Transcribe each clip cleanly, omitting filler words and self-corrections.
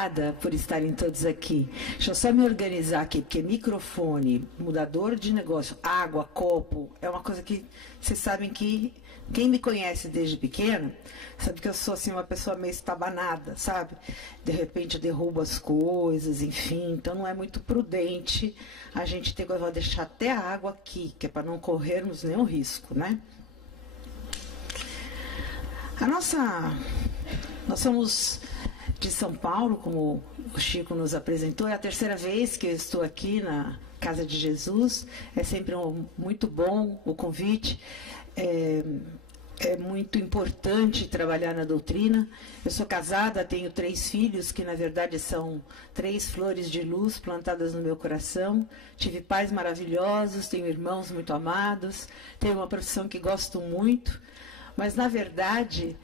obrigada por estarem todos aqui. Deixa eu só me organizar aqui, porque microfone, mudador de negócio, água, copo, é uma coisa que vocês sabem que quem me conhece desde pequena sabe que eu sou assim uma pessoa meio estabanada, sabe? De repente eu derrubo as coisas, enfim, então não é muito prudente a gente ter que deixar até a água aqui, que é para não corrermos nenhum risco, né? Nós somos de São Paulo, como o Chico nos apresentou, é a terceira vez que eu estou aqui na Casa de Jesus, é sempre muito bom o convite, é muito importante trabalhar na doutrina. Eu sou casada, tenho 3 filhos, que na verdade são 3 flores de luz plantadas no meu coração, tive pais maravilhosos, tenho irmãos muito amados, tenho uma profissão que gosto muito, mas na verdade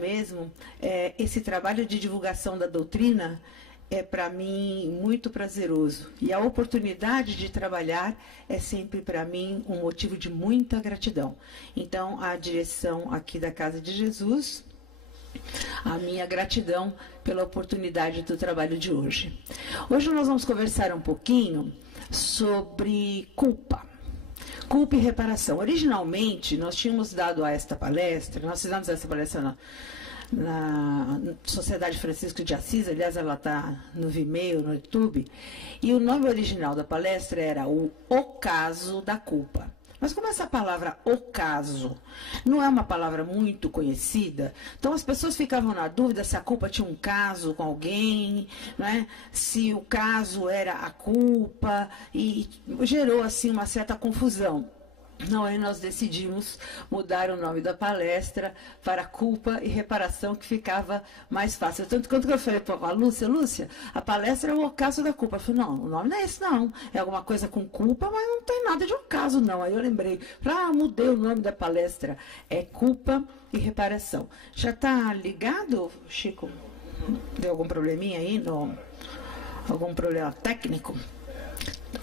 mesmo, esse trabalho de divulgação da doutrina é para mim muito prazeroso. E a oportunidade de trabalhar é sempre para mim um motivo de muita gratidão. Então, a direção aqui da Casa de Jesus, a minha gratidão pela oportunidade do trabalho de hoje. Hoje nós vamos conversar um pouquinho sobre culpa. Culpa e reparação. Originalmente, nós tínhamos dado a esta palestra, nós fizemos essa palestra na Sociedade Francisco de Assis, aliás, ela está no Vimeo, no YouTube, e o nome original da palestra era o Caso da Culpa. Mas como essa palavra ocaso não é uma palavra muito conhecida, então as pessoas ficavam na dúvida se a culpa tinha um caso com alguém, né? Se o caso era a culpa, e gerou assim uma certa confusão. Não, aí nós decidimos mudar o nome da palestra para culpa e reparação, que ficava mais fácil. Tanto quanto que eu falei para a Lúcia, a palestra é o ocaso da culpa. Eu falei, não, o nome não é esse não, é alguma coisa com culpa, mas não tem nada de ocaso não. Aí eu lembrei, mudei o nome da palestra, é culpa e reparação. Já está ligado, Chico? Deu algum probleminha aí? Algum problema técnico?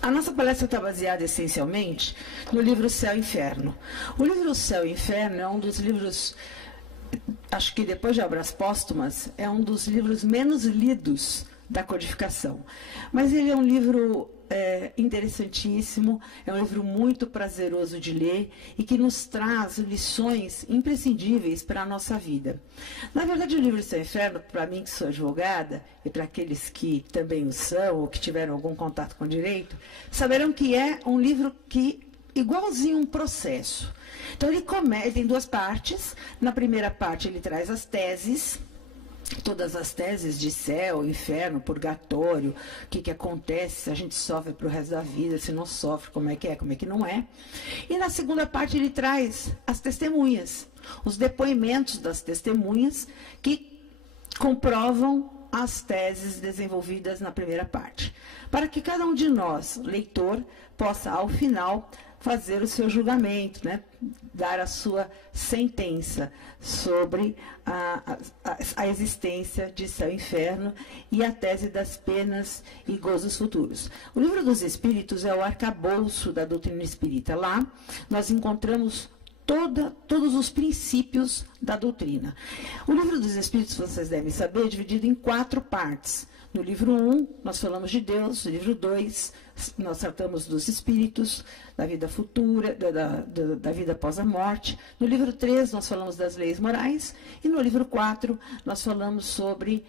A nossa palestra está baseada essencialmente no livro Céu e Inferno. O livro Céu e Inferno é um dos livros, acho que depois de Obras Póstumas, é um dos livros menos lidos da codificação. Mas ele é um livro interessantíssimo, é um livro muito prazeroso de ler e que nos traz lições imprescindíveis para a nossa vida. Na verdade, o livro Céu e Inferno, para mim que sou advogada, e para aqueles que também o são, ou que tiveram algum contato com o direito, saberão que é um livro que, igualzinho um processo. Então, ele tem 2 partes. Na primeira parte, ele traz as teses, todas as teses de céu, inferno, purgatório, o que acontece, se a gente sofre para o resto da vida, se não sofre, como é que não é. E na segunda parte ele traz as testemunhas, os depoimentos das testemunhas que comprovam as teses desenvolvidas na primeira parte, para que cada um de nós, leitor, possa, ao final, fazer o seu julgamento, né? Dar a sua sentença sobre a existência de céu e inferno e a tese das penas e gozos futuros. O Livro dos Espíritos é o arcabouço da doutrina espírita. Lá nós encontramos todos os princípios da doutrina. O Livro dos Espíritos, vocês devem saber, é dividido em 4 partes. No livro 1, nós falamos de Deus. No livro 2, nós tratamos dos espíritos, da vida futura, da vida após a morte. No livro 3, nós falamos das leis morais. E no livro 4, nós falamos sobre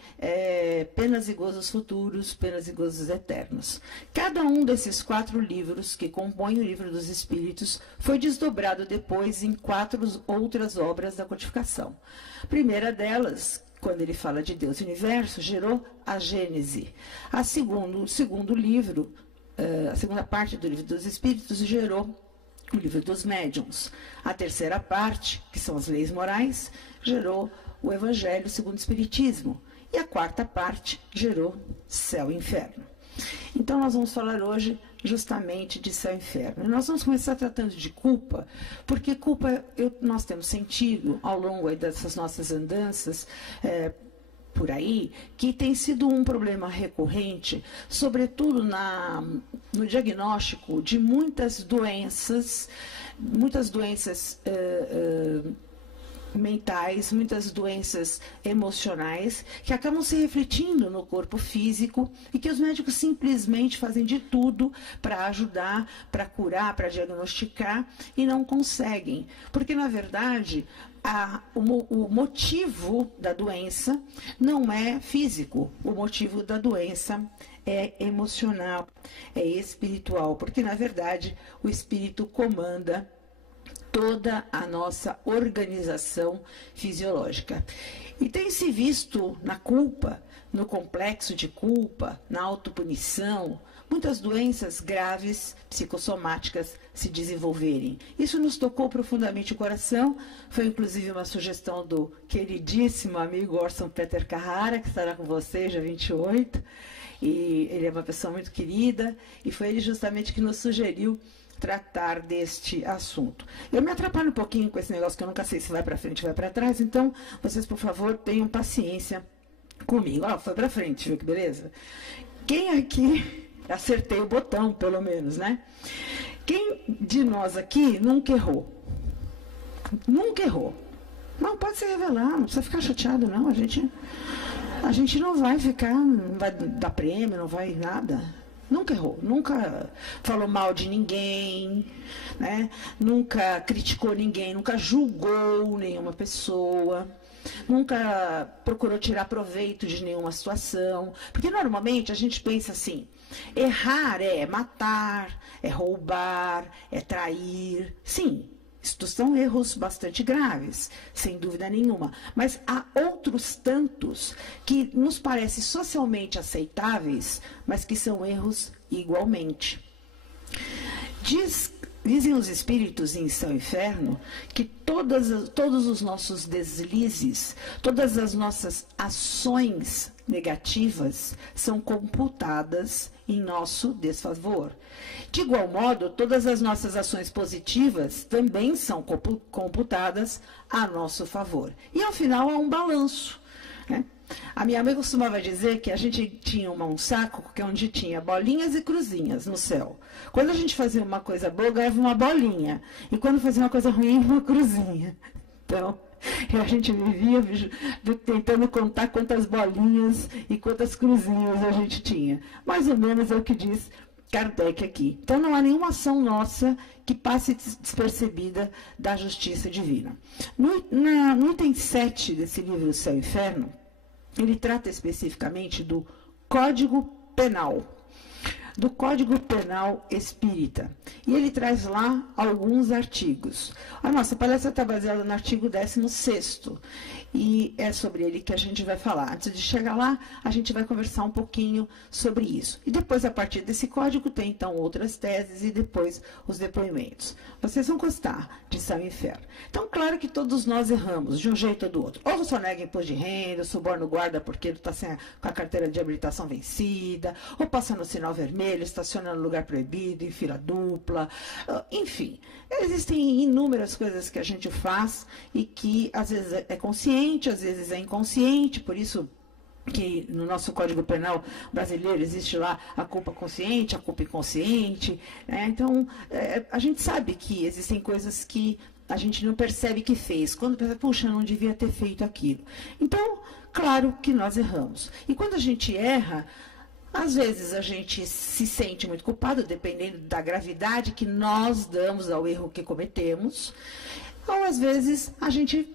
penas e gozos futuros, penas e gozos eternos. Cada um desses 4 livros que compõem o Livro dos Espíritos foi desdobrado depois em 4 outras obras da codificação. A primeira delas, quando ele fala de Deus e universo, gerou a Gênese. O segundo livro, a segunda parte do Livro dos Espíritos, gerou o Livro dos Médiuns. A terceira parte, que são as leis morais, gerou o Evangelho segundo o Espiritismo. E a quarta parte gerou Céu e Inferno. Então, nós vamos falar hoje justamente de céu e inferno. E nós vamos começar tratando de culpa, porque culpa nós temos sentido ao longo aí dessas nossas andanças por aí, que tem sido um problema recorrente, sobretudo no diagnóstico de muitas doenças mentais, muitas doenças emocionais, que acabam se refletindo no corpo físico e que os médicos simplesmente fazem de tudo para ajudar, para curar, para diagnosticar e não conseguem. Porque, na verdade, o motivo da doença não é físico, o motivo da doença é emocional, é espiritual, porque, na verdade, o espírito comanda toda a nossa organização fisiológica. E tem se visto na culpa, no complexo de culpa, na autopunição, muitas doenças graves psicossomáticas se desenvolverem. Isso nos tocou profundamente o coração, foi inclusive uma sugestão do queridíssimo amigo Orson Peter Carrara, que estará com vocês dia 28, e ele é uma pessoa muito querida, e foi ele justamente que nos sugeriu tratar deste assunto. Eu me atrapalho um pouquinho com esse negócio, que eu nunca sei se vai para frente ou vai para trás, então vocês, por favor, tenham paciência comigo. Ó, foi para frente, viu que beleza? Quem aqui, acertei o botão, pelo menos, né? Quem de nós aqui nunca errou? Nunca errou. Não pode se revelar, não precisa ficar chateado, não. A gente não vai ficar, não vai dar prêmio, não vai nada. Nunca errou, nunca falou mal de ninguém, né? Nunca criticou ninguém, nunca julgou nenhuma pessoa, nunca procurou tirar proveito de nenhuma situação. Porque normalmente a gente pensa assim, errar é matar, é roubar, é trair. Sim, isto são erros bastante graves, sem dúvida nenhuma. Mas há outros tantos que nos parecem socialmente aceitáveis, mas que são erros igualmente. Dizem os espíritos em Céu e Inferno que todos os nossos deslizes, todas as nossas ações negativas são computadas em nosso desfavor. De igual modo, todas as nossas ações positivas também são computadas a nosso favor. E, ao final, há um balanço, né? A minha mãe costumava dizer que a gente tinha um saco que é onde tinha bolinhas e cruzinhas no céu. Quando a gente fazia uma coisa boa, ganhava uma bolinha. E quando fazia uma coisa ruim, uma cruzinha. Então, a gente vivia tentando contar quantas bolinhas e quantas cruzinhas a gente tinha. Mais ou menos é o que diz Kardec aqui. Então, não há nenhuma ação nossa que passe despercebida da justiça divina. No item 7 desse livro Céu e Inferno, ele trata especificamente do Código Penal, do Código Penal Espírita. E ele traz lá alguns artigos. A nossa palestra está baseada no artigo 16º, e é sobre ele que a gente vai falar. Antes de chegar lá, a gente vai conversar um pouquinho sobre isso. E depois, a partir desse código, tem, então, outras teses e depois os depoimentos. Vocês vão gostar de Céu e Inferno. Então, claro que todos nós erramos, de um jeito ou do outro. Ou só nega imposto de renda, suborna o guarda porque ele está com a carteira de habilitação vencida, ou passa no sinal vermelho, estaciona no lugar proibido, em fila dupla, enfim. Existem inúmeras coisas que a gente faz e que, às vezes, é consciente, às vezes é inconsciente, por isso que no nosso Código Penal brasileiro existe lá a culpa consciente, a culpa inconsciente, né? Então, a gente sabe que existem coisas que a gente não percebe que fez, quando pensa, puxa, não devia ter feito aquilo. Então, claro que nós erramos. E quando a gente erra, às vezes a gente se sente muito culpado, dependendo da gravidade que nós damos ao erro que cometemos, ou às vezes a gente,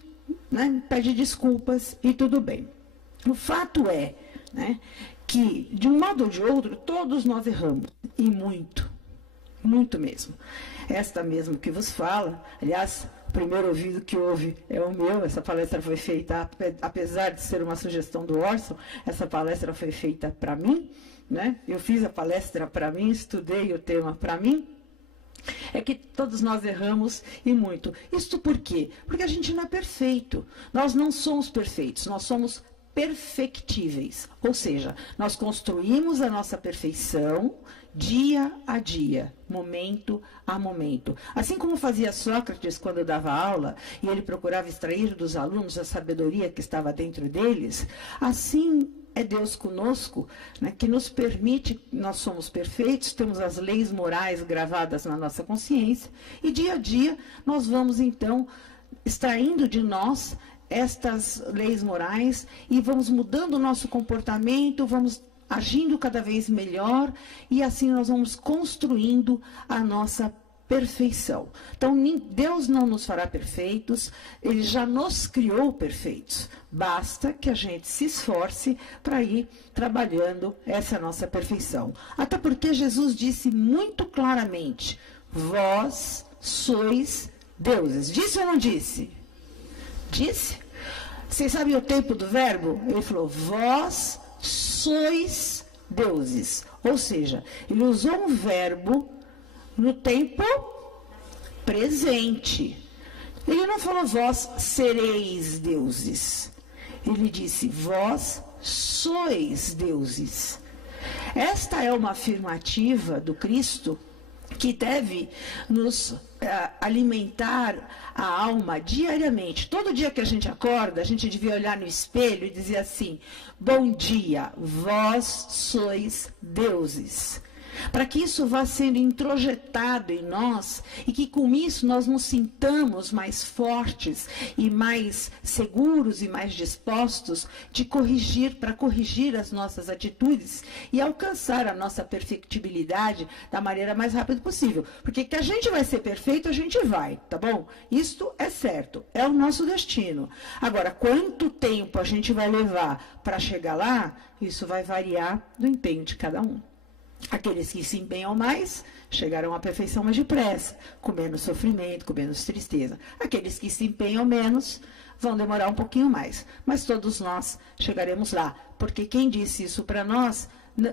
né, pede desculpas e tudo bem. O fato é, né, que, de um modo ou de outro, todos nós erramos, e muito, muito mesmo. Esta mesmo que vos fala, aliás, o primeiro ouvido que ouve é o meu. Essa palestra foi feita, apesar de ser uma sugestão do Orson, essa palestra foi feita para mim, né? Eu fiz a palestra para mim, estudei o tema para mim. É que todos nós erramos e muito. Isto por quê? Porque a gente não é perfeito. Nós não somos perfeitos, nós somos perfectíveis. Ou seja, nós construímos a nossa perfeição dia a dia, momento a momento. Assim como fazia Sócrates quando dava aula e ele procurava extrair dos alunos a sabedoria que estava dentro deles, assim é Deus conosco, né, que nos permite, nós somos perfeitos, temos as leis morais gravadas na nossa consciência, e dia a dia nós vamos, então, extraindo de nós estas leis morais e vamos mudando o nosso comportamento, vamos agindo cada vez melhor e assim nós vamos construindo a nossa perfeição. Então, Deus não nos fará perfeitos, Ele já nos criou perfeitos. Basta que a gente se esforce para ir trabalhando essa nossa perfeição. Até porque Jesus disse muito claramente, vós sois deuses. Disse ou não disse? Disse. Vocês sabem o tempo do verbo? Ele falou, vós sois deuses. Ou seja, ele usou um verbo no tempo presente. Ele não falou, vós sereis deuses. Ele disse, vós sois deuses. Esta é uma afirmativa do Cristo que deve nos alimentar a alma diariamente. Todo dia que a gente acorda, a gente devia olhar no espelho e dizer assim, bom dia, vós sois deuses. Para que isso vá sendo introjetado em nós e que com isso nós nos sintamos mais fortes e mais seguros e mais dispostos de para corrigir as nossas atitudes e alcançar a nossa perfectibilidade da maneira mais rápida possível. Porque que a gente vai ser perfeito, a gente vai, tá bom? Isto é certo, é o nosso destino. Agora, quanto tempo a gente vai levar para chegar lá, isso vai variar do empenho de cada um. Aqueles que se empenham mais chegarão à perfeição mais depressa, com menos sofrimento, com menos tristeza. Aqueles que se empenham menos vão demorar um pouquinho mais. Mas todos nós chegaremos lá, porque quem disse isso para nós,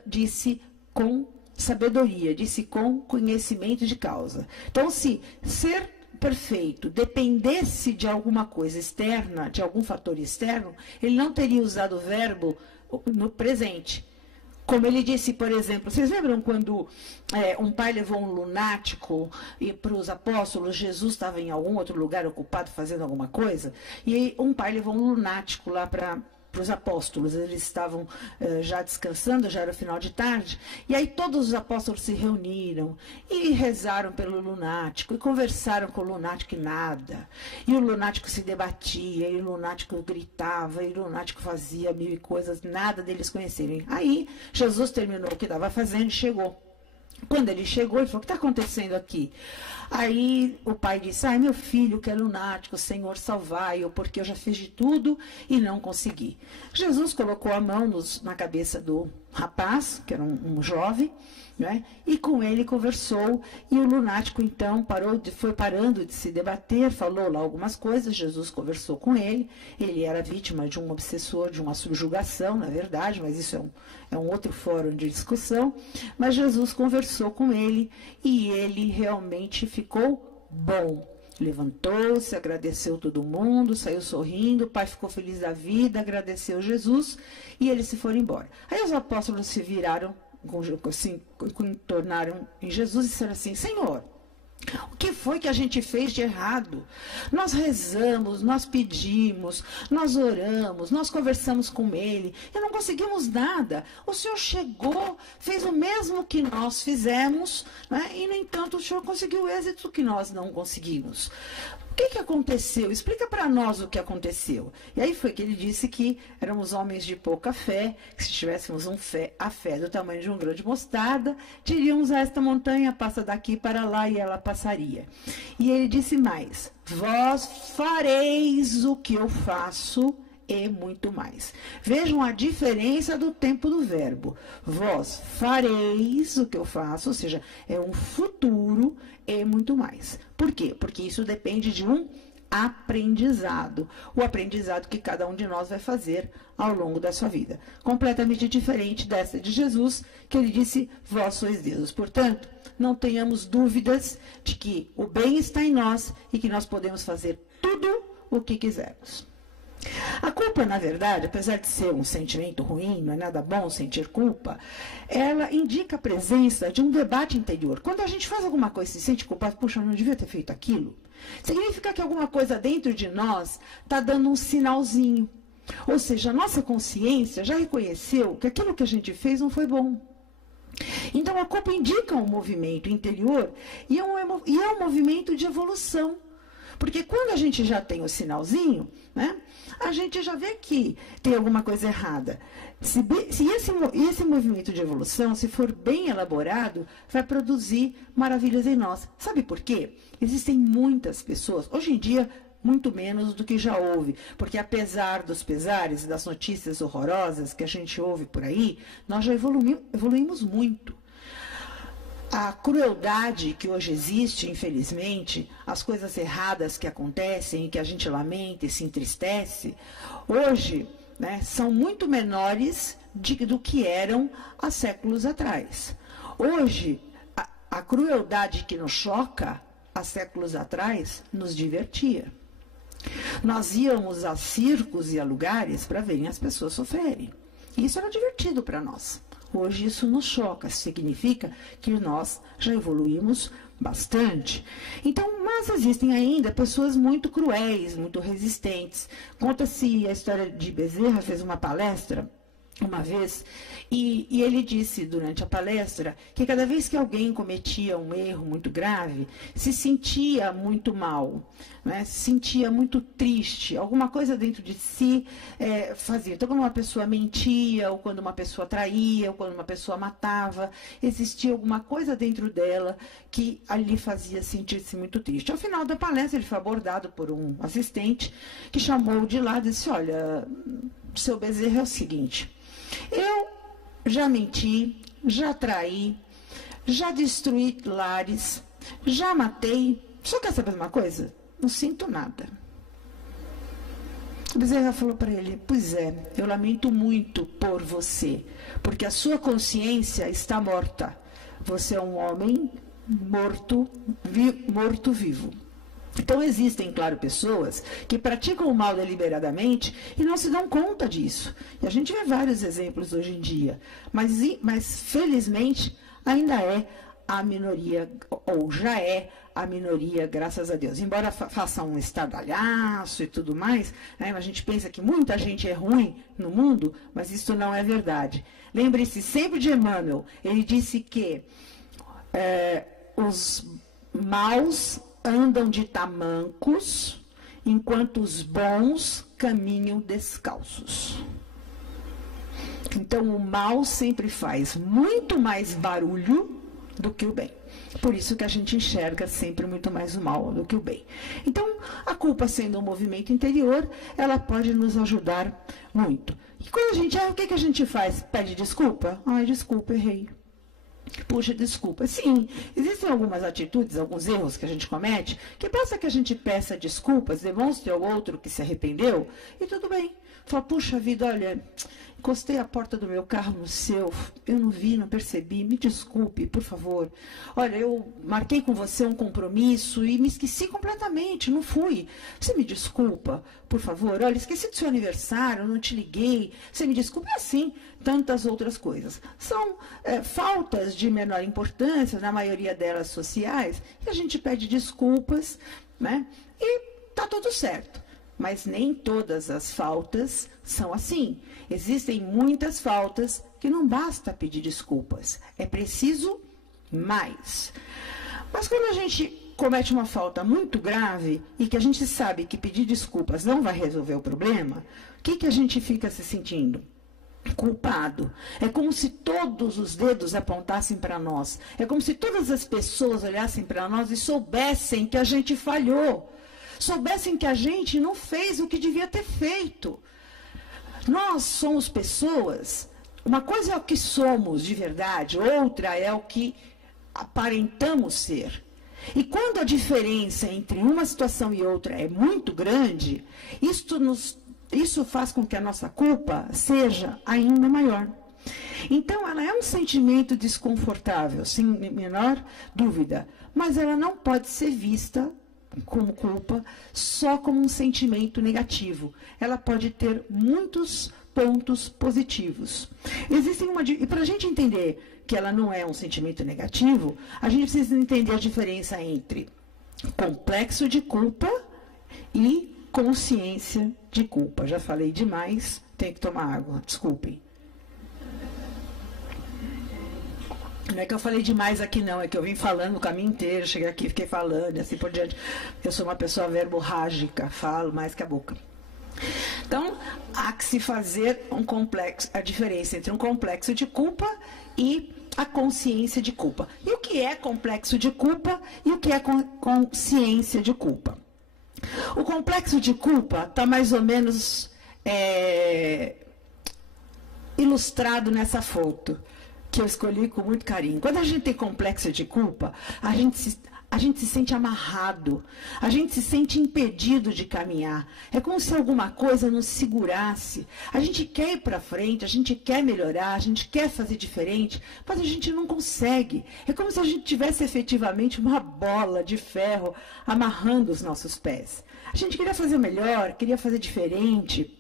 disse com sabedoria, disse com conhecimento de causa. Então, se ser perfeito dependesse de alguma coisa externa, de algum fator externo, ele não teria usado o verbo no presente. Como ele disse, por exemplo, vocês lembram quando um pai levou um lunático para os apóstolos, Jesus estava em algum outro lugar ocupado fazendo alguma coisa, e um pai levou um lunático lá para os apóstolos, eles estavam já descansando, já era final de tarde, e aí todos os apóstolos se reuniram e rezaram pelo lunático, e conversaram com o lunático e nada, e o lunático se debatia, e o lunático gritava, e o lunático fazia mil e coisas, nada deles conhecerem. Aí Jesus terminou o que estava fazendo e chegou. Quando ele chegou, ele falou, o que está acontecendo aqui? Aí o pai disse, ai, meu filho que é lunático, Senhor, salvai-o, porque eu já fiz de tudo e não consegui. Jesus colocou a mão na cabeça do rapaz, que era um jovem, né? E com ele conversou, e o lunático então foi parando de se debater, falou lá algumas coisas, Jesus conversou com ele era vítima de um obsessor, de uma subjugação, na verdade, mas isso é um outro fórum de discussão, mas Jesus conversou com ele, e ele realmente ficou bom. Levantou-se, agradeceu todo mundo, saiu sorrindo, o pai ficou feliz da vida, agradeceu Jesus, e eles se foram embora. Aí os apóstolos se viraram, assim, tornaram em Jesus e disseram assim, Senhor, o que foi que a gente fez de errado? Nós rezamos, nós pedimos, nós oramos, nós conversamos com ele e não conseguimos nada. O Senhor chegou, fez o mesmo que nós fizemos, né? E, no entanto, o Senhor conseguiu o êxito que nós não conseguimos. O que aconteceu? Explica para nós o que aconteceu. E aí foi que ele disse que éramos homens de pouca fé, que se tivéssemos a fé do tamanho de um grão de mostarda, diríamos a esta montanha, passa daqui para lá, e ela passaria. E ele disse mais, vós fareis o que eu faço e muito mais. Vejam a diferença do tempo do verbo. Vós fareis o que eu faço, ou seja, é um futuro e muito mais. Por quê? Porque isso depende de um aprendizado. O aprendizado que cada um de nós vai fazer ao longo da sua vida. Completamente diferente dessa de Jesus, que ele disse, vós sois deuses. Portanto, não tenhamos dúvidas de que o bem está em nós e que nós podemos fazer tudo o que quisermos. A culpa, na verdade, apesar de ser um sentimento ruim, não é nada bom sentir culpa, ela indica a presença de um debate interior. Quando a gente faz alguma coisa e se sente culpado, puxa, eu não devia ter feito aquilo, significa que alguma coisa dentro de nós está dando um sinalzinho. Ou seja, a nossa consciência já reconheceu que aquilo que a gente fez não foi bom. Então, a culpa indica um movimento interior e é um movimento de evolução. Porque quando a gente já tem o sinalzinho, né, a gente já vê que tem alguma coisa errada. Se esse movimento de evolução, se for bem elaborado, vai produzir maravilhas em nós. Sabe por quê? Existem muitas pessoas, hoje em dia, muito menos do que já houve, porque apesar dos pesares e das notícias horrorosas que a gente ouve por aí, nós já evoluímos muito. A crueldade que hoje existe, infelizmente, as coisas erradas que acontecem, que a gente lamenta e se entristece, hoje, né, são muito menores do que eram há séculos atrás. Hoje, a crueldade que nos choca, há séculos atrás, nos divertia. Nós íamos a circos e a lugares para verem as pessoas sofrerem. Isso era divertido para nós. Hoje isso nos choca, significa que nós já evoluímos bastante. Então, mas existem ainda pessoas muito cruéis, muito resistentes. Conta-se a história de Bezerra, fez uma palestra uma vez, e ele disse durante a palestra que cada vez que alguém cometia um erro muito grave, se sentia muito mal, né? Se sentia muito triste, alguma coisa dentro de si fazia. Então, quando uma pessoa mentia, ou quando uma pessoa traía, ou quando uma pessoa matava, existia alguma coisa dentro dela que ali fazia sentir-se muito triste. Ao final da palestra, ele foi abordado por um assistente que chamou de lado e disse: olha, seu Bezerra, é o seguinte, eu já menti, já traí, já destruí lares, já matei. O senhor quer saber de uma coisa? Não sinto nada. O Bezerra falou para ele: pois é, eu lamento muito por você, porque a sua consciência está morta. Você é um homem morto-vivo. Então, existem, claro, pessoas que praticam o mal deliberadamente e não se dão conta disso. E a gente vê vários exemplos hoje em dia. Mas felizmente, ainda é a minoria, ou já é a minoria, graças a Deus. Embora faça um estardalhaço e tudo mais, né, a gente pensa que muita gente é ruim no mundo, mas isso não é verdade. Lembre-se sempre de Emmanuel. Ele disse que os maus andam de tamancos, enquanto os bons caminham descalços. Então, o mal sempre faz muito mais barulho do que o bem. Por isso que a gente enxerga sempre muito mais o mal do que o bem. Então, a culpa, sendo um movimento interior, ela pode nos ajudar muito. E quando a gente erra, o que a gente faz? Pede desculpa? Ai, desculpa, errei. Puxa, desculpa. Sim, existem algumas atitudes, alguns erros que a gente comete, que basta que a gente peça desculpas, demonstre ao outro que se arrependeu, e tudo bem. Fala: puxa vida, olha, encostei a porta do meu carro no seu, eu não vi, não percebi, me desculpe, por favor. Olha, eu marquei com você um compromisso e me esqueci completamente, não fui. Você me desculpa, por favor. Olha, esqueci do seu aniversário, não te liguei, você me desculpa. É assim, tantas outras coisas. São faltas de menor importância, na maioria delas sociais, e a gente pede desculpas, né? E tá tudo certo. Mas nem todas as faltas são assim. Existem muitas faltas que não basta pedir desculpas. É preciso mais. Mas quando a gente comete uma falta muito grave e que a gente sabe que pedir desculpas não vai resolver o problema, o que a gente fica se sentindo? Culpado. É como se todos os dedos apontassem para nós. É como se todas as pessoas olhassem para nós e soubessem que a gente falhou. Soubessem que a gente não fez o que devia ter feito. Nós somos pessoas, uma coisa é o que somos de verdade, outra é o que aparentamos ser. E quando a diferença entre uma situação e outra é muito grande, isso faz com que a nossa culpa seja ainda maior. Então, ela é um sentimento desconfortável, sem menor dúvida, mas ela não pode ser vista como culpa, só como um sentimento negativo. Ela pode ter muitos pontos positivos. E para a gente entender que ela não é um sentimento negativo, a gente precisa entender a diferença entre complexo de culpa e consciência de culpa. Já falei demais, tenho que tomar água, desculpem. Não é que eu falei demais aqui, não, é que eu vim falando o caminho inteiro, cheguei aqui, fiquei falando, e assim por diante. Eu sou uma pessoa verborrágica, falo mais que a boca. Então, há que se fazer a diferença entre um complexo de culpa e a consciência de culpa. E o que é complexo de culpa e o que é consciência de culpa? O complexo de culpa está mais ou menos ilustrado nessa foto, que eu escolhi com muito carinho. Quando a gente tem complexo de culpa, a gente se sente amarrado, a gente se sente impedido de caminhar. É como se alguma coisa nos segurasse. A gente quer ir para frente, a gente quer melhorar, a gente quer fazer diferente, mas a gente não consegue. É como se a gente tivesse efetivamente uma bola de ferro amarrando os nossos pés. A gente queria fazer melhor, queria fazer diferente,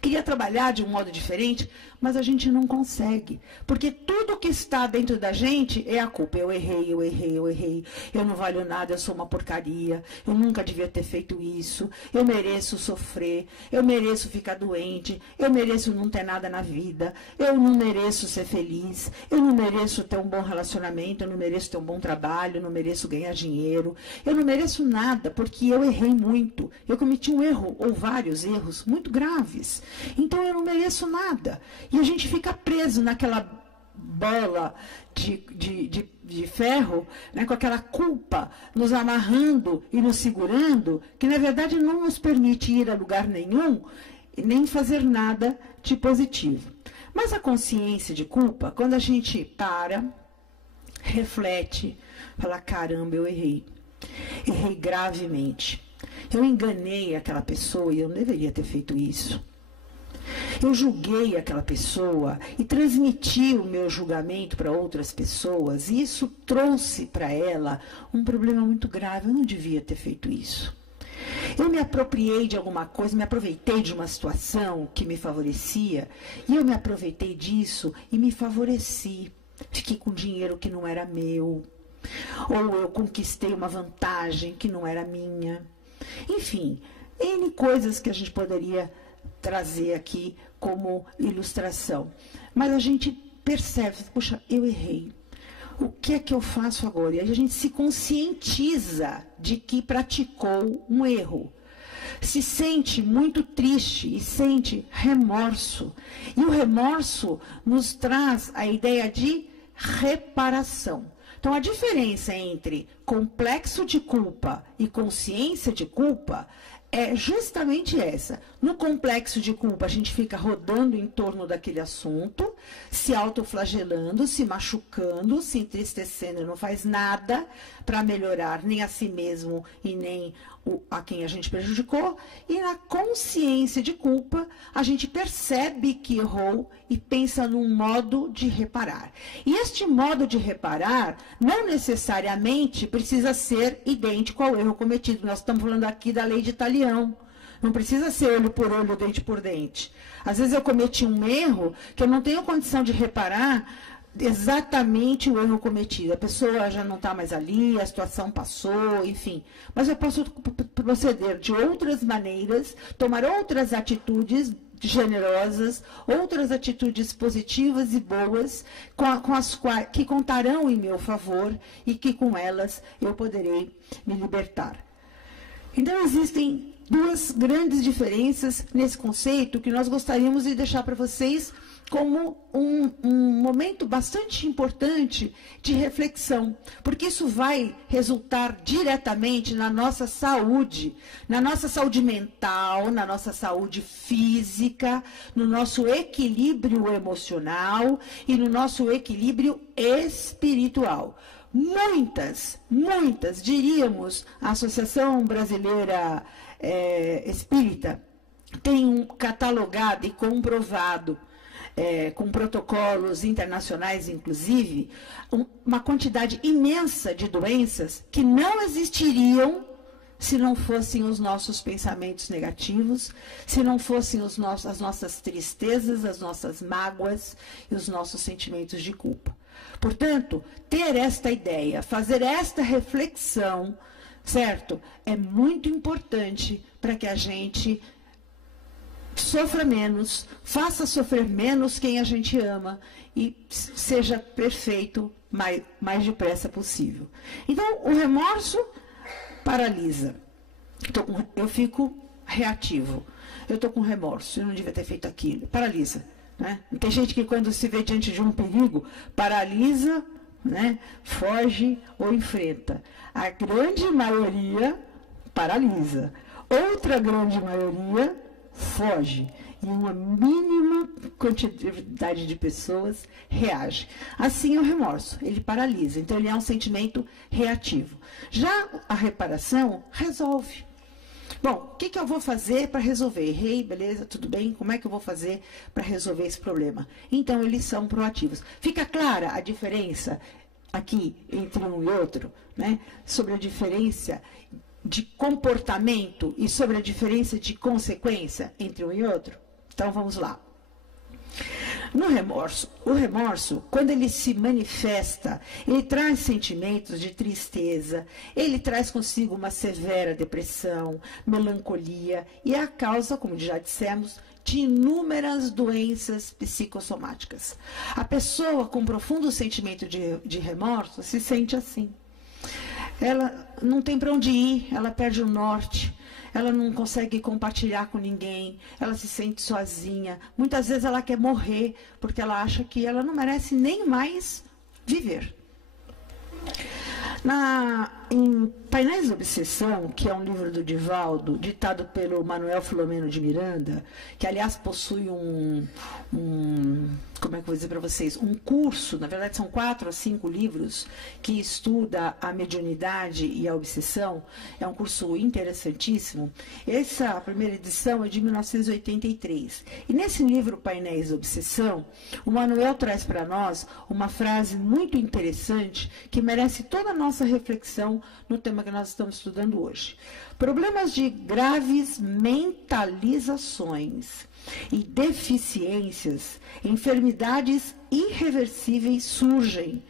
queria trabalhar de um modo diferente, mas a gente não consegue. Porque tudo que está dentro da gente é a culpa. Eu errei, eu errei, eu errei. Eu não valho nada, eu sou uma porcaria. Eu nunca devia ter feito isso. Eu mereço sofrer. Eu mereço ficar doente. Eu mereço não ter nada na vida. Eu não mereço ser feliz. Eu não mereço ter um bom relacionamento. Eu não mereço ter um bom trabalho. Eu não mereço ganhar dinheiro. Eu não mereço nada, porque eu errei muito. Eu cometi um erro, ou vários erros, muito graves. Então eu não mereço nada. E a gente fica preso naquela bola de ferro, né, com aquela culpa nos amarrando e nos segurando, que na verdade não nos permite ir a lugar nenhum e nem fazer nada de positivo. Mas a consciência de culpa, quando a gente para, reflete, fala, caramba, eu errei. Errei gravemente. Eu enganei aquela pessoa e eu não deveria ter feito isso. Eu julguei aquela pessoa e transmiti o meu julgamento para outras pessoas, e isso trouxe para ela um problema muito grave. Eu não devia ter feito isso. Eu me apropriei de alguma coisa, me aproveitei de uma situação que me favorecia, e eu me aproveitei disso e me favoreci. Fiquei com dinheiro que não era meu, ou eu conquistei uma vantagem que não era minha. Enfim, N coisas que a gente poderia trazer aqui como ilustração. Mas a gente percebe, puxa, eu errei. O que é que eu faço agora? E aí a gente se conscientiza de que praticou um erro. Se sente muito triste e sente remorso. E o remorso nos traz a ideia de reparação. Então, a diferença entre complexo de culpa e consciência de culpa é justamente essa. No complexo de culpa, a gente fica rodando em torno daquele assunto, se autoflagelando, se machucando, se entristecendo, não faz nada para melhorar nem a si mesmo e nem a quem a gente prejudicou. E na consciência de culpa, a gente percebe que errou e pensa num modo de reparar. E este modo de reparar não necessariamente precisa ser idêntico ao erro cometido. Nós estamos falando aqui da lei de Talião. Não precisa ser olho por olho, dente por dente. Às vezes eu cometi um erro que eu não tenho condição de reparar exatamente o erro cometido. A pessoa já não está mais ali, a situação passou, enfim. Mas eu posso proceder de outras maneiras, tomar outras atitudes generosas, outras atitudes positivas e boas, com as quais, que contarão em meu favor e que com elas eu poderei me libertar. Então, existem duas grandes diferenças nesse conceito que nós gostaríamos de deixar para vocês como um momento bastante importante de reflexão, porque isso vai resultar diretamente na nossa saúde mental, na nossa saúde física, no nosso equilíbrio emocional e no nosso equilíbrio espiritual. Muitas, diríamos, a Associação Brasileira Espírita tem catalogado e comprovado, com protocolos internacionais, inclusive, uma quantidade imensa de doenças que não existiriam se não fossem os nossos pensamentos negativos, se não fossem as nossas tristezas, as nossas mágoas e os nossos sentimentos de culpa. Portanto, ter esta ideia, fazer esta reflexão, certo? É muito importante para que a gente sofra menos, faça sofrer menos quem a gente ama e seja perfeito mais depressa possível. Então, o remorso paralisa. Eu fico reativo. Eu estou com remorso, eu não devia ter feito aquilo. Paralisa. Né? Tem gente que, quando se vê diante de um perigo, paralisa, né? Foge ou enfrenta. A grande maioria paralisa. Outra grande maioria foge. E uma mínima quantidade de pessoas reage. Assim é o remorso, ele paralisa. Então, ele é um sentimento reativo. Já a reparação resolve. Bom, o que eu vou fazer para resolver? Errei, beleza, tudo bem? Como é que eu vou fazer para resolver esse problema? Então, eles são proativos. Fica clara a diferença aqui entre um e outro, né? Sobre a diferença de comportamento e sobre a diferença de consequência entre um e outro? Então, vamos lá. No remorso, o remorso, quando ele se manifesta, ele traz sentimentos de tristeza, ele traz consigo uma severa depressão, melancolia e é a causa, como já dissemos, de inúmeras doenças psicossomáticas. A pessoa com profundo sentimento de remorso se sente assim. Ela não tem para onde ir, ela perde o norte. Ela não consegue compartilhar com ninguém, ela se sente sozinha. Muitas vezes ela quer morrer, porque ela acha que ela não merece nem mais viver. Em Painéis de Obsessão, que é um livro do Divaldo, ditado pelo Manuel Filomeno de Miranda, que, aliás, possui como é que eu vou dizer para vocês, um curso, na verdade são 4 a 5 livros, que estuda a mediunidade e a obsessão. É um curso interessantíssimo. Essa primeira edição é de 1983. E nesse livro, Painéis de Obsessão, o Manuel traz para nós uma frase muito interessante que merece toda a nossa reflexão no tema que nós estamos estudando hoje. Problemas de graves mentalizações e deficiências, enfermidades irreversíveis surgem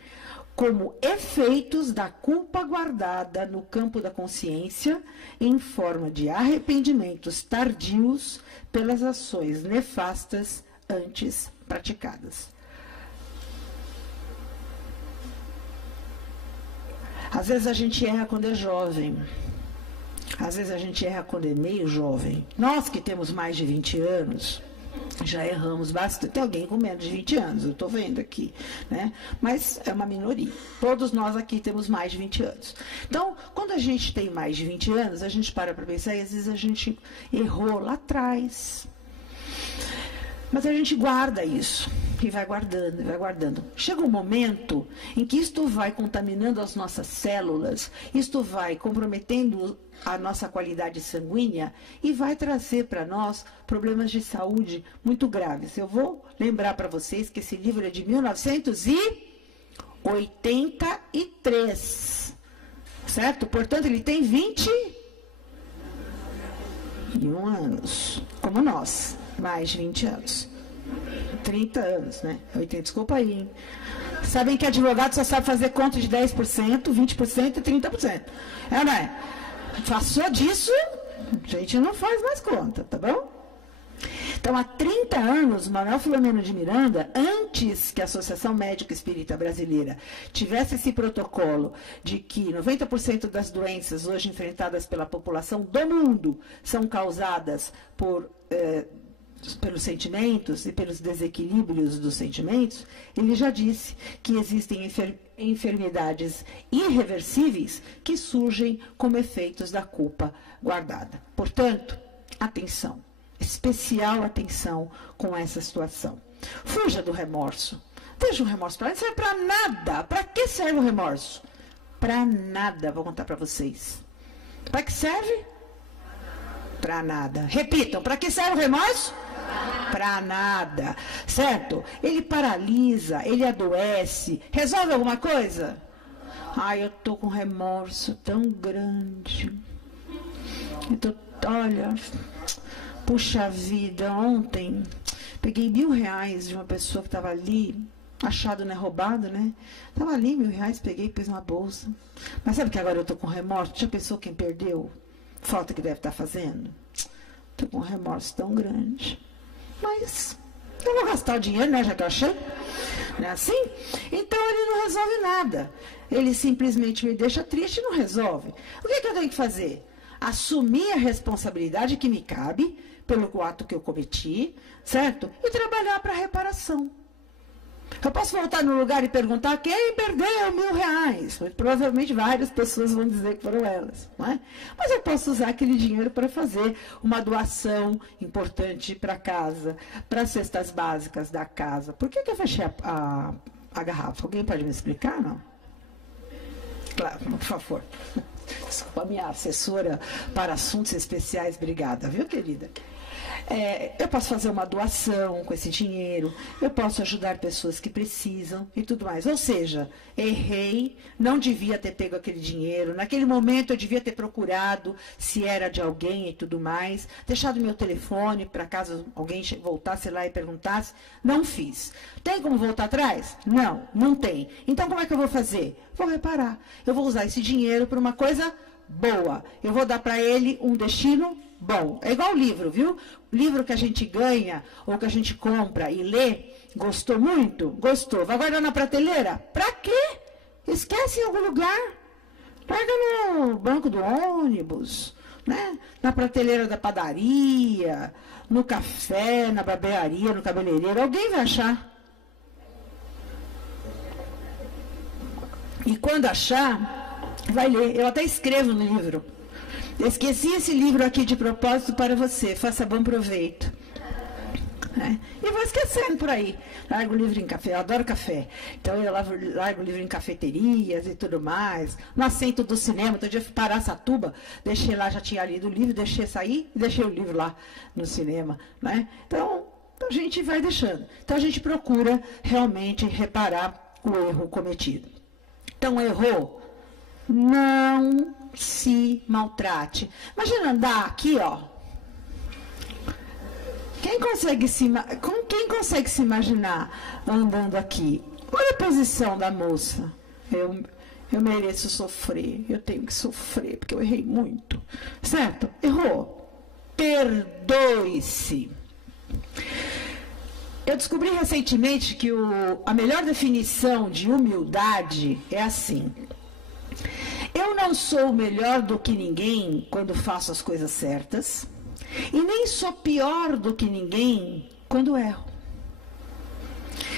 como efeitos da culpa guardada no campo da consciência em forma de arrependimentos tardios pelas ações nefastas antes praticadas. Às vezes a gente erra quando é jovem. Às vezes a gente erra quando é meio jovem. Nós que temos mais de 20 anos, já erramos bastante. Tem alguém com menos de 20 anos, eu estou vendo aqui, né? Mas é uma minoria. Todos nós aqui temos mais de 20 anos. Então, quando a gente tem mais de 20 anos, a gente para pensar e às vezes a gente errou lá atrás. Mas a gente guarda isso, e vai guardando, e vai guardando. Chega um momento em que isto vai contaminando as nossas células, isto vai comprometendo a nossa qualidade sanguínea e vai trazer para nós problemas de saúde muito graves. Eu vou lembrar para vocês que esse livro é de 1983, certo? Portanto, ele tem 21 anos, como nós. Mais de 20 anos. 30 anos, né? 80, desculpa aí, hein? Sabem que advogado só sabe fazer conta de 10%, 20% e 30%. É, não é? Passou disso, a gente não faz mais conta, tá bom? Então, há 30 anos, Manuel Filomeno de Miranda, antes que a Associação Médica Espírita Brasileira tivesse esse protocolo de que 90% das doenças hoje enfrentadas pela população do mundo são causadas pelos sentimentos e pelos desequilíbrios dos sentimentos, ele já disse que existem enfermidades irreversíveis que surgem como efeitos da culpa guardada. Portanto, atenção, especial atenção com essa situação. Fuja do remorso. Deixa o remorso para lá, não serve para nada. Para que serve o remorso? Para nada, vou contar para vocês. Para que serve? Para nada. Repitam, para que serve o remorso? Para nada, certo? Ele paralisa, ele adoece. Resolve alguma coisa? Ai, eu tô com remorso tão grande. Olha, puxa vida, ontem peguei R$1.000 de uma pessoa que estava ali, achado, né, roubado, né? Estava ali, R$1.000, peguei, pus na bolsa. Mas sabe que agora eu tô com remorso? Já pensou quem perdeu? Falta que deve estar fazendo? estou com um remorso tão grande. Mas eu vou gastar o dinheiro, né, já que eu achei. Não é assim? Então ele não resolve nada. Ele simplesmente me deixa triste e não resolve. O que eu tenho que fazer? Assumir a responsabilidade que me cabe pelo ato que eu cometi, certo? E trabalhar para a reparação. Eu posso voltar no lugar e perguntar quem perdeu R$1.000. Muito provavelmente várias pessoas vão dizer que foram elas. Não é? Mas eu posso usar aquele dinheiro para fazer uma doação importante para casa, para as cestas básicas da casa. Por que eu fechei a garrafa? Alguém pode me explicar? Não? Claro, por favor. Desculpa, minha assessora para assuntos especiais. Obrigada, viu, querida? Eu posso fazer uma doação com esse dinheiro, eu posso ajudar pessoas que precisam e tudo mais. Ou seja, errei, não devia ter pego aquele dinheiro, naquele momento eu devia ter procurado se era de alguém e tudo mais, deixado meu telefone para caso alguém voltasse lá e perguntasse, não fiz. Tem como voltar atrás? Não, não tem. Então como é que eu vou fazer? Vou reparar. Eu vou usar esse dinheiro para uma coisa boa. Eu vou dar para ele um destino bom. É igual livro, viu? Livro que a gente ganha ou que a gente compra e lê, gostou muito? Gostou. Vai guardar na prateleira? Pra quê? Esquece em algum lugar. Larga no banco do ônibus, né? Na prateleira da padaria, no café, na barbearia, no cabeleireiro. Alguém vai achar. E quando achar, vai ler. Eu até escrevo no livro. Esqueci esse livro aqui de propósito para você. Faça bom proveito. E vou esquecendo por aí. Largo o livro em café. Eu adoro café. Então eu largo o livro em cafeterias e tudo mais. No assento do cinema. Outro dia eu fui para Araçatuba. Deixei lá, já tinha lido o livro. Deixei sair e deixei o livro lá no cinema. Né? Então a gente vai deixando. Então a gente procura realmente reparar o erro cometido. Então errou. Não se maltrate. Imagina andar aqui, ó. Quem consegue se imaginar andando aqui? Olha a posição da moça. Eu mereço sofrer. Eu tenho que sofrer, porque eu errei muito. Certo? Errou. Perdoe-se. Eu descobri recentemente que a melhor definição de humildade é assim. Eu não sou melhor do que ninguém quando faço as coisas certas e nem sou pior do que ninguém quando erro.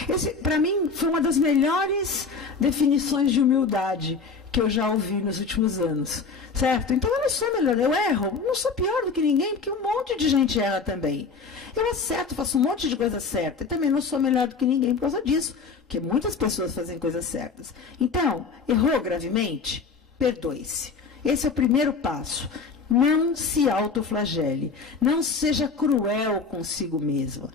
Esse, para mim, foi uma das melhores definições de humildade que eu já ouvi nos últimos anos, certo? Então eu não sou melhor, eu erro, não sou pior do que ninguém, porque um monte de gente erra também. Eu acerto, faço um monte de coisa certa, e também não sou melhor do que ninguém por causa disso, porque muitas pessoas fazem coisas certas. Então, errou gravemente? Perdoe-se. Esse é o primeiro passo. Não se autoflagele. Não seja cruel consigo mesmo.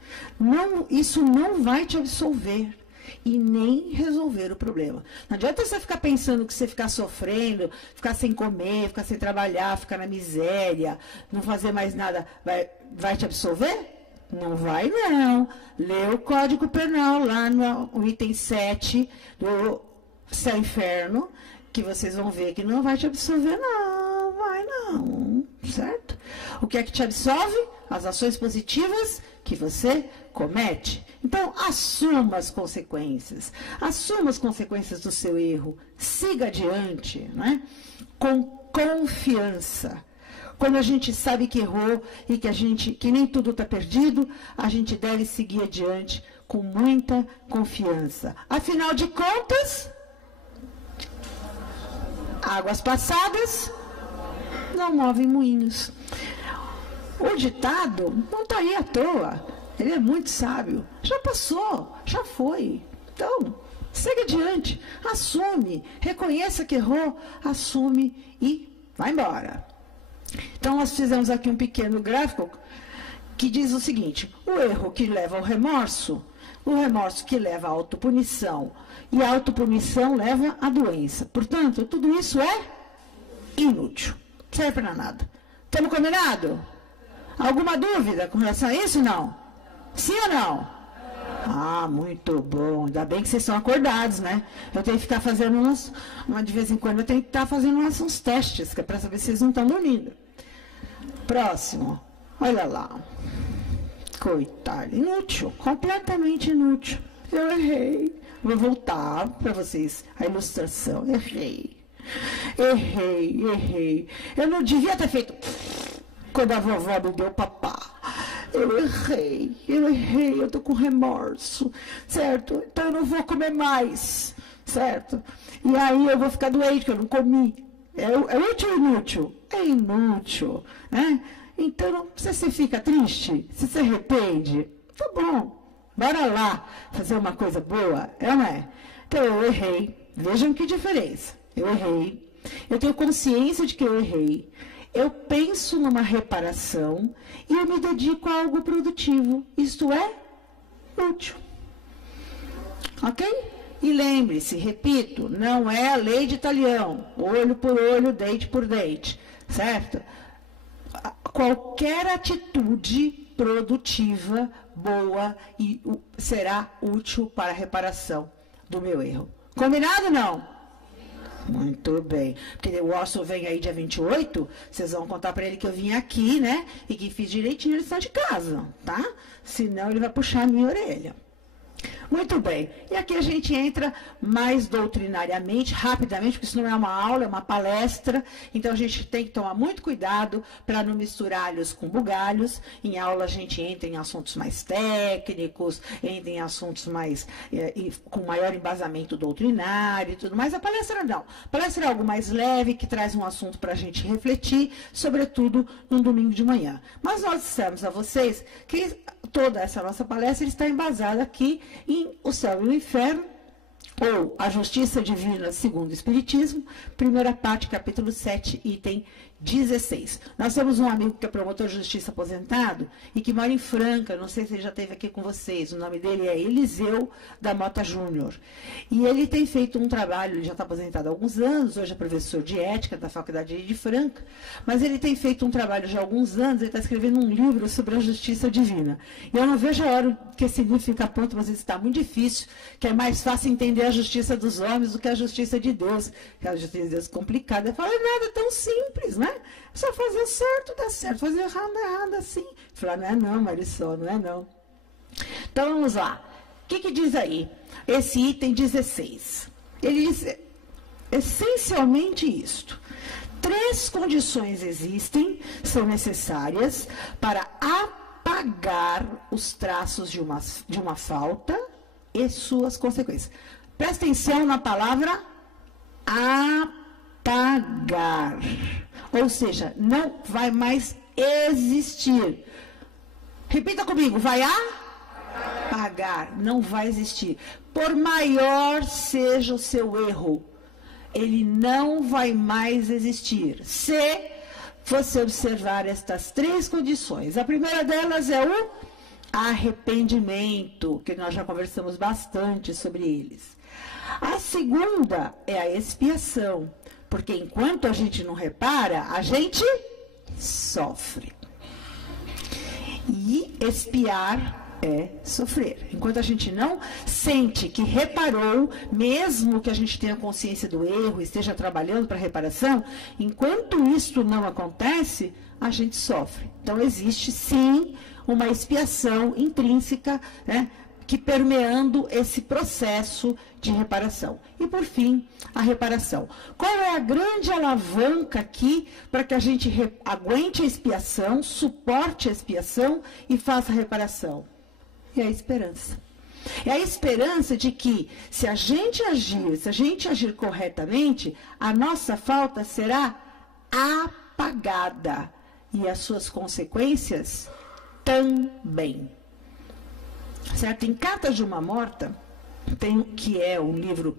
Isso não vai te absolver e nem resolver o problema. Não adianta você ficar pensando que você ficar sofrendo, ficar sem comer, ficar sem trabalhar, ficar na miséria, não fazer mais nada, vai te absolver? Não vai, não. Lê o Código Penal lá no item 7 do Céu e Inferno, que vocês vão ver que não vai te absolver, não. Vai, não. Certo? O que é que te absolve? As ações positivas que você comete. Então, assuma as consequências. Assuma as consequências do seu erro. Siga adiante, né? Com confiança. Quando a gente sabe que errou e que nem tudo está perdido, a gente deve seguir adiante com muita confiança. Afinal de contas, águas passadas não movem moinhos. O ditado não está aí à toa. Ele é muito sábio. Já passou, já foi. Então, segue adiante, assume, reconheça que errou, assume e vai embora. Então, nós fizemos aqui um pequeno gráfico que diz o seguinte: o erro que leva ao remorso, o remorso que leva à autopunição, e a autopunição leva à doença. Portanto, tudo isso é inútil, não serve para nada. Estamos combinados? Alguma dúvida com relação a isso? Não? Sim ou não? Ah, muito bom. Ainda bem que vocês estão acordados, né? Eu tenho que ficar fazendo de vez em quando eu tenho que estar fazendo uns testes, que é para saber se vocês não estão dormindo. Próximo. Olha lá. Coitado, inútil, completamente inútil. Eu errei. Vou voltar para vocês a ilustração. Errei. Eu não devia ter feito quando a vovó me deu papá. Eu errei, eu tô com remorso, certo? Então eu não vou comer mais, certo? E aí eu vou ficar doente, porque eu não comi. É útil ou inútil? É inútil, né? Então, se você fica triste, se você arrepende, tá bom, bora lá fazer uma coisa boa, é ou não é? Então, eu errei, vejam que diferença. Eu errei, eu tenho consciência de que eu errei, eu penso numa reparação e eu me dedico a algo produtivo, isto é, útil. Ok? E lembre-se, repito, não é a lei de Talião, olho por olho, dente por dente, certo? Qualquer atitude produtiva, boa, e será útil para a reparação do meu erro. Combinado ou não? Muito bem. Porque o Orson vem aí dia 28, vocês vão contar para ele que eu vim aqui, né? E que fiz direitinho a lição de casa, tá? Senão ele vai puxar a minha orelha. Muito bem, e aqui a gente entra mais doutrinariamente, rapidamente, porque isso não é uma aula, é uma palestra, então a gente tem que tomar muito cuidado para não misturar alhos com bugalhos. Em aula a gente entra em assuntos mais técnicos, entra em assuntos mais com maior embasamento doutrinário e tudo mais. A palestra não, a palestra é algo mais leve, que traz um assunto para a gente refletir, sobretudo num domingo de manhã. Mas nós dissemos a vocês que toda essa nossa palestra está embasada aqui em O Céu e o Inferno, ou A Justiça Divina segundo o Espiritismo, primeira parte, capítulo 7, item 16. Nós temos um amigo que é promotor de justiça aposentado e que mora em Franca, não sei se ele já esteve aqui com vocês, o nome dele é Eliseu da Mota Júnior. E ele tem feito um trabalho, ele já está aposentado há alguns anos, hoje é professor de ética da Faculdade de Franca, mas ele tem feito um trabalho já há alguns anos, ele está escrevendo um livro sobre a justiça divina. E eu não vejo a hora que esse livro fica pronto, mas isso está muito difícil, que é mais fácil entender a justiça dos homens do que a justiça de Deus, que a justiça de Deus é complicada. Eu falo, nada tão simples, né? Só fazer certo, dá certo. Fazer errado, dá errado, assim. Falar, não é não, Marisol, não é não. Então, vamos lá. O que diz aí? Esse item 16. Ele diz essencialmente isto. 3 condições existem, são necessárias para apagar os traços de uma falta e suas consequências. Presta atenção na palavra apagar. Ou seja, não vai mais existir. Repita comigo, vai apagar, não vai existir. Por maior seja o seu erro, ele não vai mais existir. Se você observar estas 3 condições. A primeira delas é o arrependimento, que nós já conversamos bastante sobre eles. A segunda é a expiação. Porque enquanto a gente não repara, a gente sofre. E expiar é sofrer. Enquanto a gente não sente que reparou, mesmo que a gente tenha consciência do erro, esteja trabalhando para a reparação, enquanto isto não acontece, a gente sofre. Então, existe sim uma expiação intrínseca, né, que permeando esse processo de reparação. E, por fim, a reparação. Qual é a grande alavanca aqui para que a gente aguente a expiação, suporte a expiação e faça a reparação? É a esperança. É a esperança de que, se a gente agir corretamente, a nossa falta será apagada e as suas consequências também. Certo? Em Cartas de uma Morta, que é um livro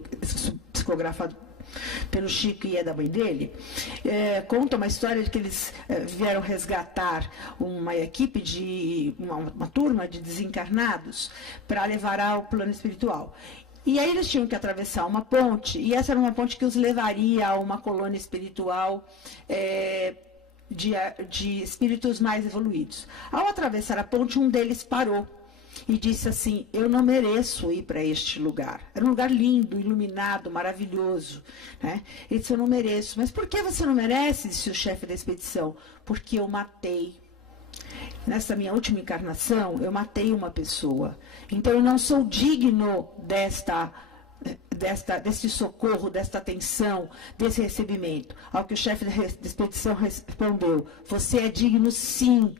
psicografado pelo Chico e é da mãe dele, conta uma história de que eles vieram resgatar uma equipe uma turma de desencarnados para levar ao plano espiritual. E aí eles tinham que atravessar uma ponte, e essa era uma ponte que os levaria a uma colônia espiritual de espíritos mais evoluídos. Ao atravessar a ponte, um deles parou e disse assim, eu não mereço ir para este lugar. Era um lugar lindo, iluminado, maravilhoso, né? Ele disse, eu não mereço. Mas por que você não merece? Disse o chefe da expedição. Porque eu matei nessa minha última encarnação, eu matei uma pessoa. Então, eu não sou digno desse socorro, desta atenção, desse recebimento. Ao que o chefe da expedição respondeu: você é digno sim,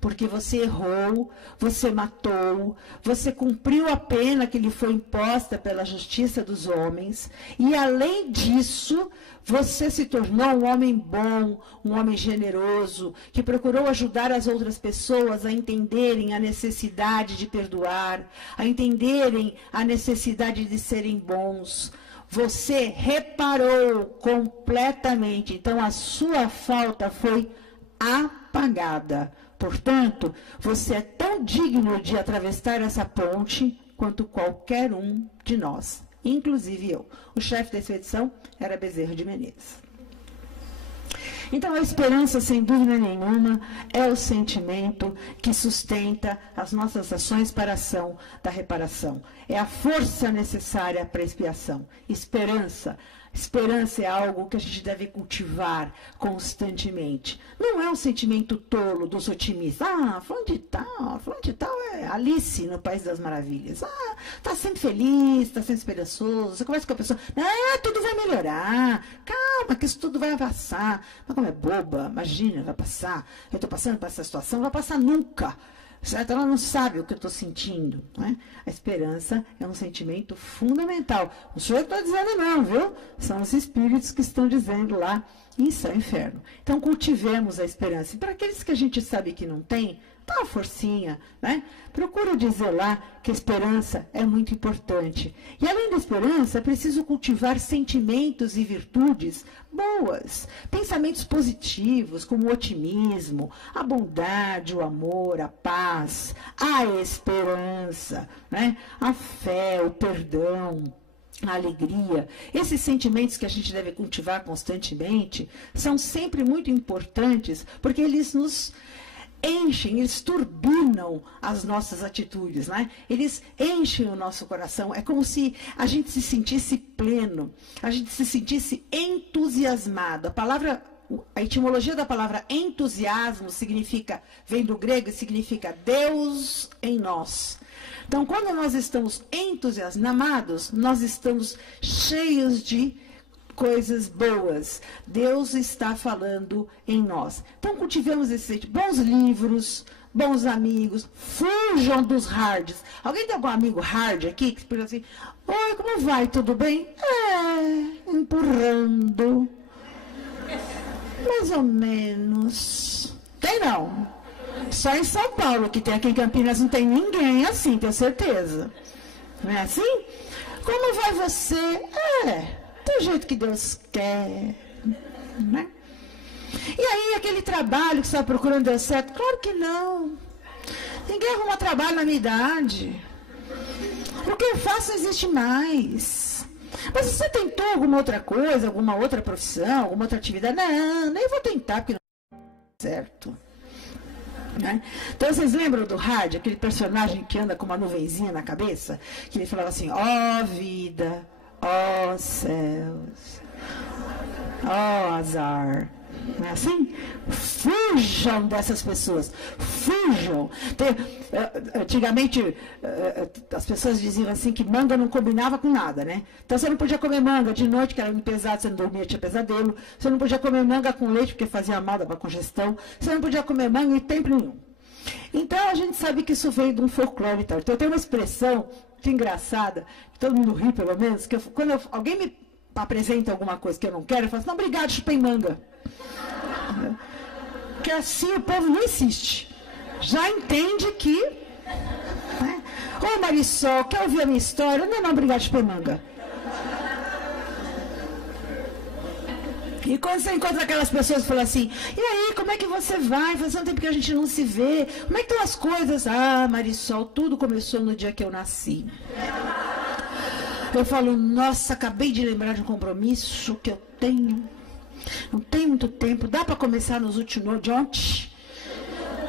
porque você errou, você matou, você cumpriu a pena que lhe foi imposta pela justiça dos homens, e além disso, você se tornou um homem bom, um homem generoso, que procurou ajudar as outras pessoas a entenderem a necessidade de perdoar, a entenderem a necessidade de serem bons. Você reparou completamente, então a sua falta foi apagada. Portanto, você é tão digno de atravessar essa ponte quanto qualquer um de nós, inclusive eu. O chefe da expedição era Bezerra de Menezes. Então, a esperança, sem dúvida nenhuma, é o sentimento que sustenta as nossas ações para a ação da reparação. É a força necessária para a expiação. Esperança é algo que a gente deve cultivar constantemente. Não é um sentimento tolo dos otimistas. Fulano de tal é Alice no País das Maravilhas. Está sempre feliz, está sempre esperançoso. Você conversa com a pessoa, tudo vai melhorar. Calma, que isso tudo vai passar. Mas como é boba, imagina, vai passar. Eu estou passando por essa situação, não vai passar nunca. Certo? Ela não sabe o que eu estou sentindo. Né? A esperança é um sentimento fundamental. O senhor está dizendo não, viu? São os espíritos que estão dizendo lá em Céu e Inferno. Então, cultivemos a esperança. E para aqueles que a gente sabe que não tem, dá uma forcinha, né? Procura dizer lá que a esperança é muito importante. E além da esperança, é preciso cultivar sentimentos e virtudes boas, pensamentos positivos, como o otimismo, a bondade, o amor, a paz, a esperança, né? A fé, o perdão, a alegria. Esses sentimentos que a gente deve cultivar constantemente são sempre muito importantes, porque eles nos enchem, eles turbinam as nossas atitudes, né? Eles enchem o nosso coração. É como se a gente se sentisse pleno, a gente se sentisse entusiasmado. A etimologia da palavra entusiasmo vem do grego e significa Deus em nós. Então, quando nós estamos entusiasmados, nós estamos cheios de coisas boas. Deus está falando em nós. Então, cultivemos bons livros, bons amigos, fujam dos hards. Alguém tem algum amigo hard aqui que pergunta assim: oi, como vai? Tudo bem? Empurrando. Mais ou menos. Tem não. Só em São Paulo que tem. Aqui em Campinas não tem ninguém assim, tenho certeza. Não é assim? Como vai você? Do jeito que Deus quer, né? E aí, aquele trabalho que você está procurando deu certo? Claro que não. Ninguém arruma trabalho na minha idade. O que eu faço não existe mais. Mas você tentou alguma outra coisa, alguma outra profissão, alguma outra atividade? Não, nem vou tentar, porque não dá certo. Né? Então, vocês lembram do Hard, aquele personagem que anda com uma nuvenzinha na cabeça? Que ele falava assim: ó vida, ó céus, ó azar. Não é assim? Fujam dessas pessoas. Fujam. Antigamente, as pessoas diziam assim que manga não combinava com nada, né? Então, você não podia comer manga de noite, que era muito pesado, você não dormia, tinha pesadelo. Você não podia comer manga com leite, porque fazia mal, dava congestão. Você não podia comer manga em tempo nenhum. Então, a gente sabe que isso veio de um folclore e tal. Então, tem uma expressão muito engraçada, que todo mundo ri, pelo menos, que quando alguém me apresenta alguma coisa que eu não quero, eu falo assim: não, obrigado, chupei manga. Que assim o povo não insiste. Já entende que... Né? Ô Marisol, quer ouvir a minha história? Não, obrigado, chupei manga. E quando você encontra aquelas pessoas que falam assim: e aí, como é que você vai? Faz um tempo que a gente não se vê. Como é que estão as coisas? Ah, Marisol, tudo começou no dia que eu nasci. Eu falo: nossa, acabei de lembrar de um compromisso que eu tenho. Não tem muito tempo. Dá para começar de ontem?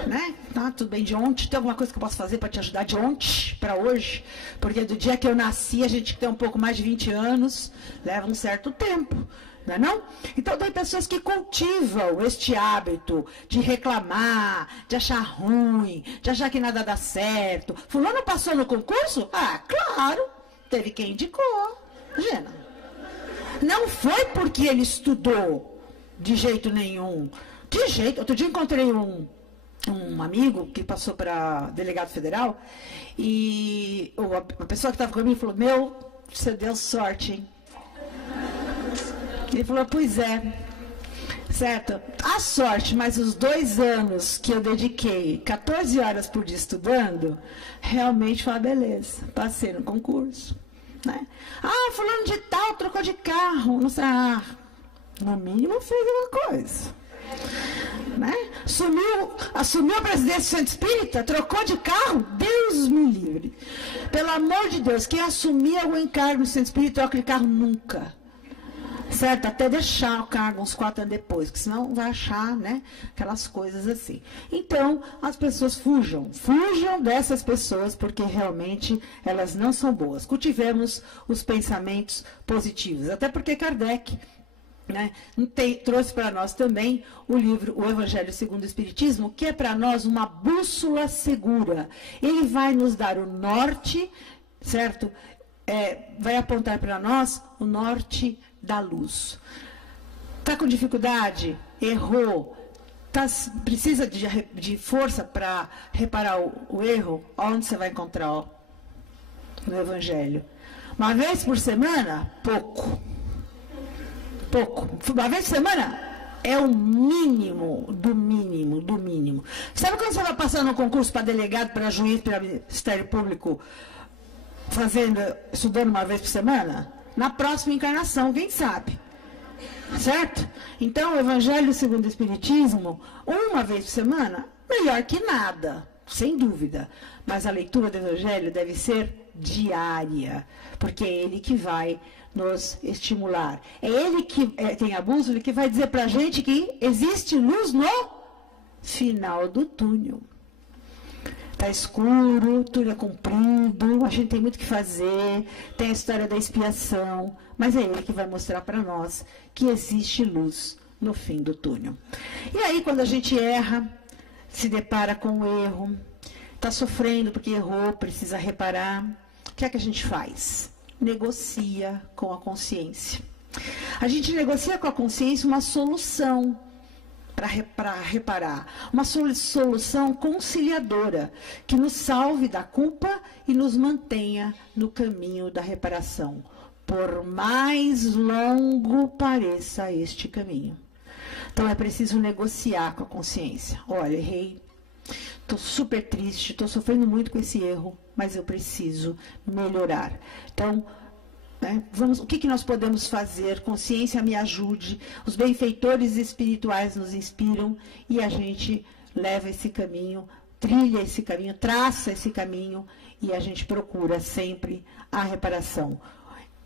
Né? Tá, tudo bem, de ontem. Tem alguma coisa que eu posso fazer para te ajudar de ontem para hoje? Porque do dia que eu nasci, a gente tem um pouco mais de 20 anos, leva um certo tempo. Não é não? Então, tem pessoas que cultivam este hábito de reclamar, de achar ruim, de achar que nada dá certo. Fulano passou no concurso? Ah, claro, teve quem indicou. Gena. Não foi porque ele estudou de jeito nenhum. De jeito. Outro dia encontrei um amigo que passou para delegado federal e a pessoa que estava comigo falou: meu, você deu sorte, hein? Ele falou: pois é, certo? A sorte, mas os 2 anos que eu dediquei 14 horas por dia estudando, realmente foi uma beleza. Passei no concurso. Né? Ah, fulano de tal trocou de carro. Não sei, no mínimo fez alguma coisa. Né? Assumiu a presidência do Centro Espírita, trocou de carro, Deus me livre. Pelo amor de Deus, quem assumia o encargo do Centro Espírita troca de carro nunca. Certo? Até deixar o cargo uns 4 anos depois, porque senão vai achar, né, aquelas coisas assim. Então, as pessoas fujam dessas pessoas, porque realmente elas não são boas. Cultivemos os pensamentos positivos. Até porque Kardec, né, trouxe para nós também o livro O Evangelho segundo o Espiritismo, que é para nós uma bússola segura. Ele vai nos dar o norte, certo? Vai apontar para nós o norte da luz. Está com dificuldade? Errou? Precisa de força para reparar o erro? Onde você vai encontrar? Ó, no Evangelho. Uma vez por semana? Pouco. Uma vez por semana? É o mínimo, do mínimo, do mínimo. Sabe quando você vai passar no concurso para delegado, para juiz, para Ministério Público, estudando uma vez por semana? Na próxima encarnação, quem sabe? Certo? Então, o Evangelho segundo o Espiritismo, uma vez por semana, melhor que nada, sem dúvida. Mas a leitura do Evangelho deve ser diária, porque é ele que vai nos estimular. É ele que tem a bússola que vai dizer para a gente que existe luz no final do túnel. Está escuro, túnel é comprido, a gente tem muito o que fazer, tem a história da expiação, mas é ele que vai mostrar para nós que existe luz no fim do túnel. E aí, quando a gente erra, se depara com o erro, está sofrendo porque errou, precisa reparar, o que é que a gente faz? Negocia com a consciência. A gente negocia com a consciência uma solução para reparar, uma solução conciliadora, que nos salve da culpa e nos mantenha no caminho da reparação, por mais longo pareça este caminho. Então é preciso negociar com a consciência. Olha, errei, estou super triste, estou sofrendo muito com esse erro, mas eu preciso melhorar. Então, o que nós podemos fazer? Consciência, me ajude. Os benfeitores espirituais nos inspiram e a gente leva esse caminho, trilha esse caminho, traça esse caminho e a gente procura sempre a reparação.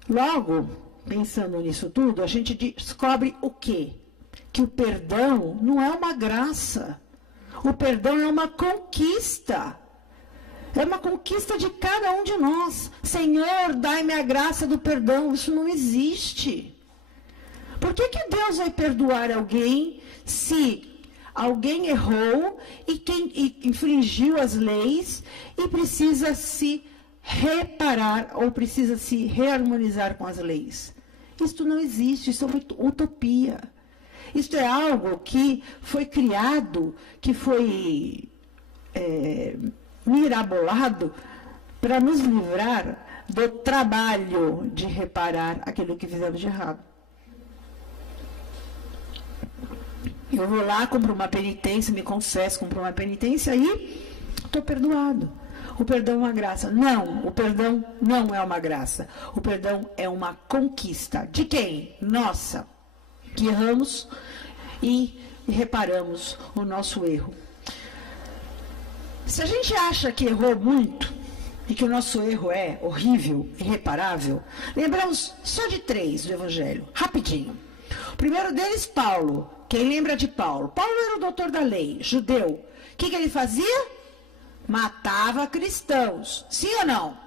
Logo, pensando nisso tudo, a gente descobre o quê? Que o perdão não é uma graça. O perdão é uma conquista. É uma conquista de cada um de nós. Senhor, dai-me a graça do perdão. Isso não existe. Por que Deus vai perdoar alguém se alguém errou e infringiu as leis e precisa se reparar ou precisa se reharmonizar com as leis? Isso não existe, isso é uma utopia. Isso é algo que foi criado, que foi mirabolado para nos livrar do trabalho de reparar aquilo que fizemos de errado. Eu vou lá, cumpro uma penitência, me confesso, cumpro uma penitência e estou perdoado. O perdão é uma graça. Não, o perdão não é uma graça. O perdão é uma conquista. De quem? Nossa, que erramos e reparamos o nosso erro. Se a gente acha que errou muito e que o nosso erro é horrível, irreparável, lembramos só de 3 do Evangelho, rapidinho. O primeiro deles, Paulo. Quem lembra de Paulo? Paulo era o doutor da lei, judeu. O que ele fazia? Matava cristãos. Sim ou não?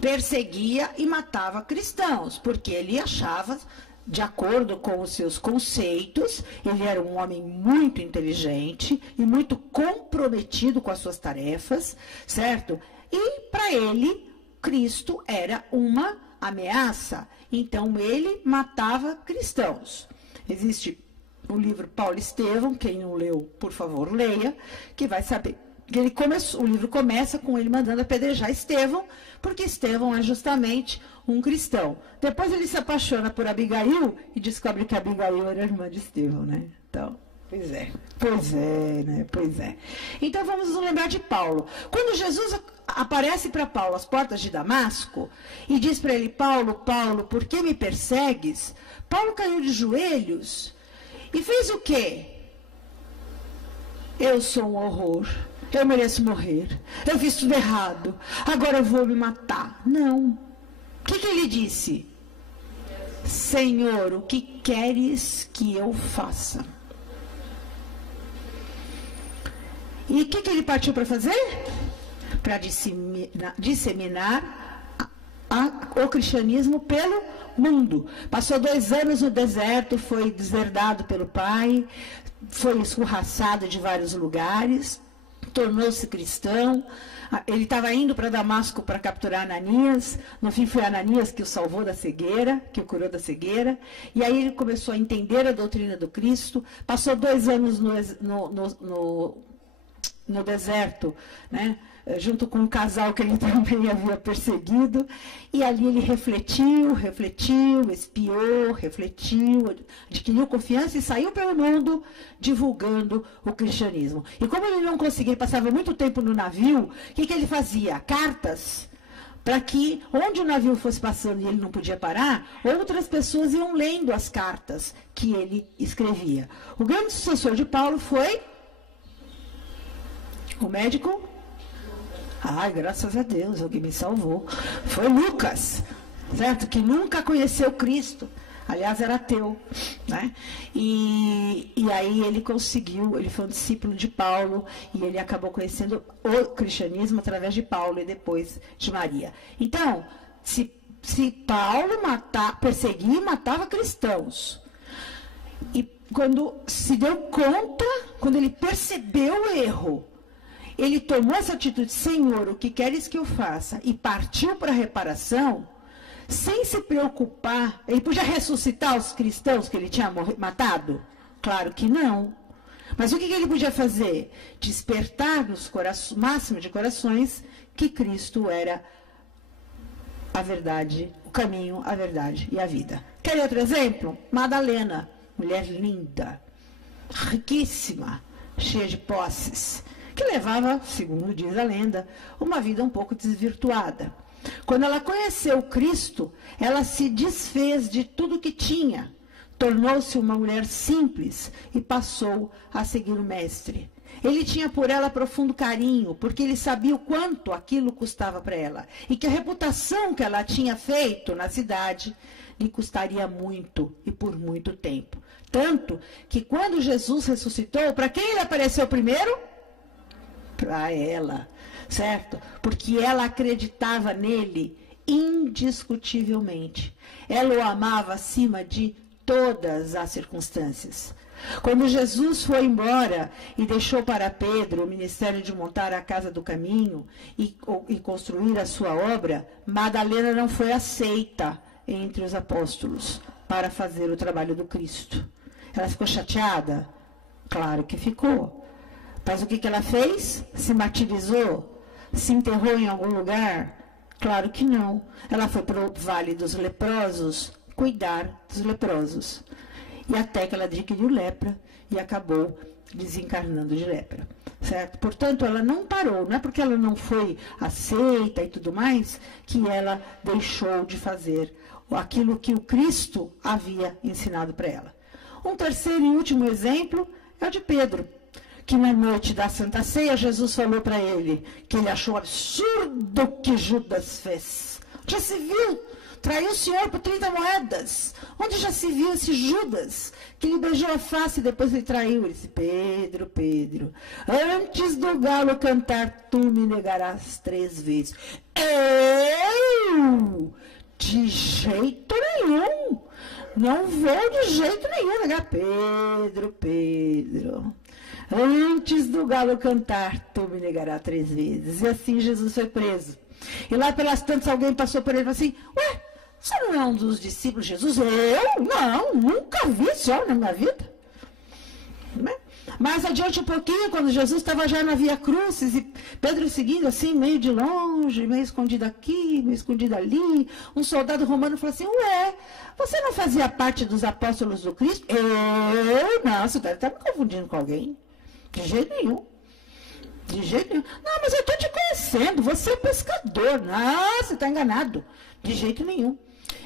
Perseguia e matava cristãos, porque ele achava, de acordo com os seus conceitos. Ele era um homem muito inteligente e muito comprometido com as suas tarefas, certo? E para ele, Cristo era uma ameaça. Então ele matava cristãos. Existe o livro Paulo e Estevão, quem não leu, por favor, leia, que vai saber. O livro começa com ele mandando apedrejar Estevão, porque Estevão é justamente um cristão. Depois ele se apaixona por Abigail e descobre que Abigail era irmã de Estevão, né? Então, pois é, né? Pois é. Então vamos nos lembrar de Paulo. Quando Jesus aparece para Paulo às portas de Damasco e diz para ele: Paulo, Paulo, por que me persegues? Paulo caiu de joelhos e fez o quê? Eu sou um horror. Eu mereço morrer. Eu fiz tudo errado. Agora eu vou me matar. Não. O que ele disse? Senhor, o que queres que eu faça? E o que ele partiu para fazer? Para disseminar o cristianismo pelo mundo. Passou 2 anos no deserto, foi deserdado pelo pai, foi escorraçado de vários lugares, tornou-se cristão. Ele estava indo para Damasco para capturar Ananias. No fim foi Ananias que o salvou da cegueira, que o curou da cegueira. E aí ele começou a entender a doutrina do Cristo. Passou 2 anos no deserto, né? Junto com um casal que ele também havia perseguido, e ali ele refletiu, espiou, adquiriu confiança e saiu pelo mundo divulgando o cristianismo. E como ele não conseguia, ele passava muito tempo no navio, o que ele fazia? Cartas, para que, onde o navio fosse passando e ele não podia parar, outras pessoas iam lendo as cartas que ele escrevia. O grande sucessor de Paulo foi o médico. Ai, graças a Deus, alguém me salvou. Foi Lucas, certo? Que nunca conheceu Cristo. Aliás, era ateu, né? E aí ele conseguiu, ele foi um discípulo de Paulo, e ele acabou conhecendo o cristianismo através de Paulo e depois de Maria. Então, se Paulo perseguia e matava cristãos, e quando se deu conta, quando ele percebeu o erro, ele tomou essa atitude: Senhor, o que queres que eu faça? E partiu para a reparação, sem se preocupar. Ele podia ressuscitar os cristãos que ele tinha matado? Claro que não. Mas o que ele podia fazer? Despertar nos máximo de corações que Cristo era a verdade, o caminho, a verdade e a vida. Quer outro exemplo? Madalena, mulher linda, riquíssima, cheia de posses, que levava, segundo diz a lenda, uma vida um pouco desvirtuada. Quando ela conheceu Cristo, ela se desfez de tudo que tinha, tornou-se uma mulher simples e passou a seguir o Mestre. Ele tinha por ela profundo carinho, porque ele sabia o quanto aquilo custava para ela, e que a reputação que ela tinha feito na cidade lhe custaria muito e por muito tempo. Tanto que quando Jesus ressuscitou, para quem ele apareceu primeiro? Para ela, certo? Porque ela acreditava nele indiscutivelmente. Ela o amava acima de todas as circunstâncias. Quando Jesus foi embora e deixou para Pedro o ministério de montar a casa do caminho e construir a sua obra, Madalena não foi aceita entre os apóstolos para fazer o trabalho do Cristo. Ela ficou chateada? Claro que ficou. Mas o que ela fez? Se martirizou? Se enterrou em algum lugar? Claro que não. Ela foi para o Vale dos Leprosos cuidar dos leprosos. E até que ela adquiriu lepra e acabou desencarnando de lepra. Certo? Portanto, ela não parou. Não é porque ela não foi aceita e tudo mais que ela deixou de fazer aquilo que o Cristo havia ensinado para ela. Um terceiro e último exemplo é o de Pedro, que na noite da Santa Ceia, Jesus falou para ele que ele achou absurdo o que Judas fez. Já se viu? Traiu o Senhor por 30 moedas. Onde já se viu esse Judas, que lhe beijou a face e depois lhe traiu? Ele disse: Pedro, Pedro, antes do galo cantar, tu me negarás 3 vezes. Eu? De jeito nenhum. não vou de jeito nenhum negar. Pedro, Pedro, antes do galo cantar, tu me negarás 3 vezes. E assim Jesus foi preso. E lá pelas tantas alguém passou por ele e falou assim, ué, você não é um dos discípulos de Jesus? Eu? Não, nunca vi esse homem na minha vida. Mais adiante um pouquinho, quando Jesus estava já na Via Crucis, e Pedro seguindo assim, meio de longe, meio escondido aqui, meio escondido ali, um soldado romano falou assim, ué, você não fazia parte dos apóstolos do Cristo? Eu? Não, você deve estar me confundindo com alguém. De jeito nenhum. De jeito nenhum. Não, mas eu estou te conhecendo, você é pescador. Não, você está enganado. De jeito nenhum.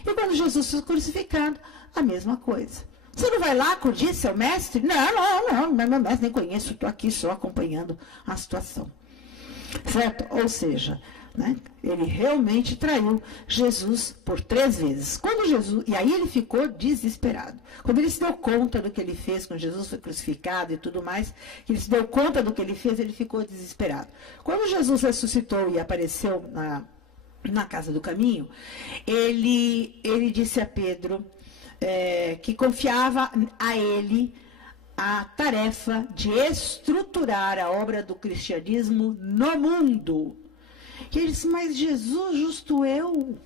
E quando Jesus foi crucificado, a mesma coisa. Você não vai lá acudir seu mestre? Não, meu mestre nem conheço, estou aqui só acompanhando a situação. Certo? Ou seja, né, ele realmente traiu Jesus por 3 vezes. E aí ele ficou desesperado. Quando ele se deu conta do que ele fez, quando Jesus foi crucificado e tudo mais, que ele se deu conta do que ele fez, ele ficou desesperado. Quando Jesus ressuscitou e apareceu na casa do caminho, ele disse a Pedro que confiava a ele a tarefa de estruturar a obra do cristianismo no mundo. E ele disse, mas Jesus, justo eu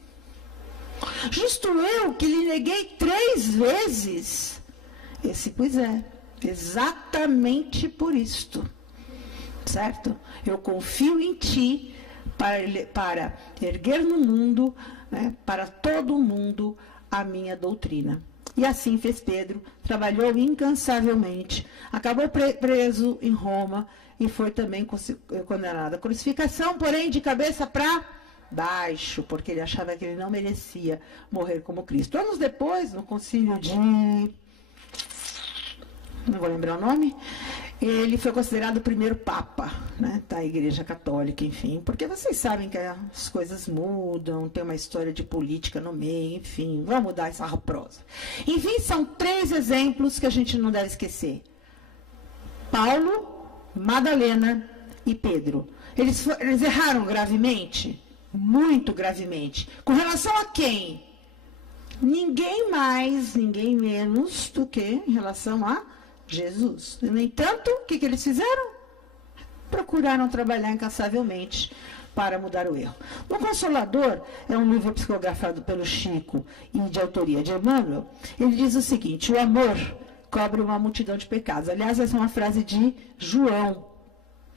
que lhe neguei 3 vezes. Pois é, exatamente por isto, certo? Eu confio em ti para erguer no mundo, né, para todo o mundo, a minha doutrina. E assim fez Pedro, trabalhou incansavelmente, acabou preso em Roma e foi também condenado à crucificação, porém de cabeça para baixo, porque ele achava que ele não merecia morrer como Cristo. Anos depois, no concílio de... não vou lembrar o nome, ele foi considerado o primeiro papa, né, da Igreja Católica, enfim, porque vocês sabem que as coisas mudam, tem uma história de política no meio, enfim, vamos mudar essa prosa. Enfim, são 3 exemplos que a gente não deve esquecer. Paulo, Madalena e Pedro. Eles erraram gravemente? Muito gravemente. Com relação a quem? Ninguém mais, ninguém menos do que em relação a Jesus. No entanto, o que eles fizeram? Procuraram trabalhar incansavelmente para mudar o erro. O Consolador é um livro psicografado pelo Chico e de autoria de Emmanuel. Ele diz o seguinte, o amor cobre uma multidão de pecados. Aliás, essa é uma frase de João,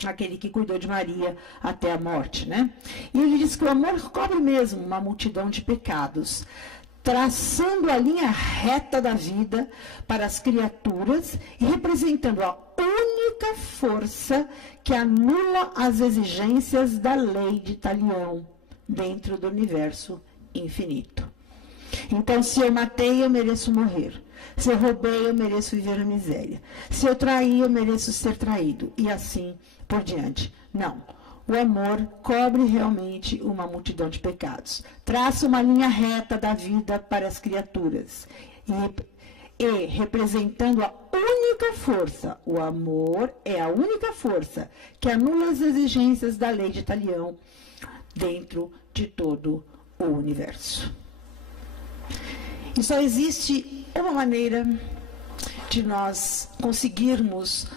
aquele que cuidou de Maria até a morte, né? E ele diz que o amor cobre mesmo uma multidão de pecados, traçando a linha reta da vida para as criaturas e representando a única força que anula as exigências da lei de Talião dentro do universo infinito. Então, se eu matei, eu mereço morrer. Se eu roubei, eu mereço viver na miséria. Se eu traí, eu mereço ser traído. E assim por diante. Não. O amor cobre realmente uma multidão de pecados. Traça uma linha reta da vida para as criaturas. E representando a única força, o amor é a única força que anula as exigências da lei de Talião dentro de todo o universo. E só existe uma maneira de nós conseguirmos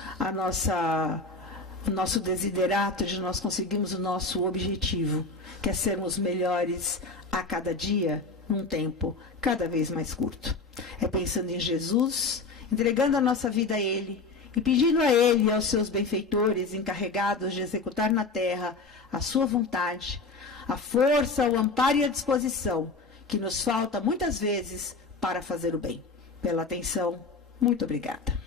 o nosso desiderato, de nós conseguirmos o nosso objetivo, que é sermos melhores a cada dia, num tempo cada vez mais curto. É pensando em Jesus, entregando a nossa vida a Ele e pedindo a Ele e aos seus benfeitores encarregados de executar na terra a sua vontade, a força, o amparo e a disposição que nos falta muitas vezes para fazer o bem. Pela atenção, muito obrigada.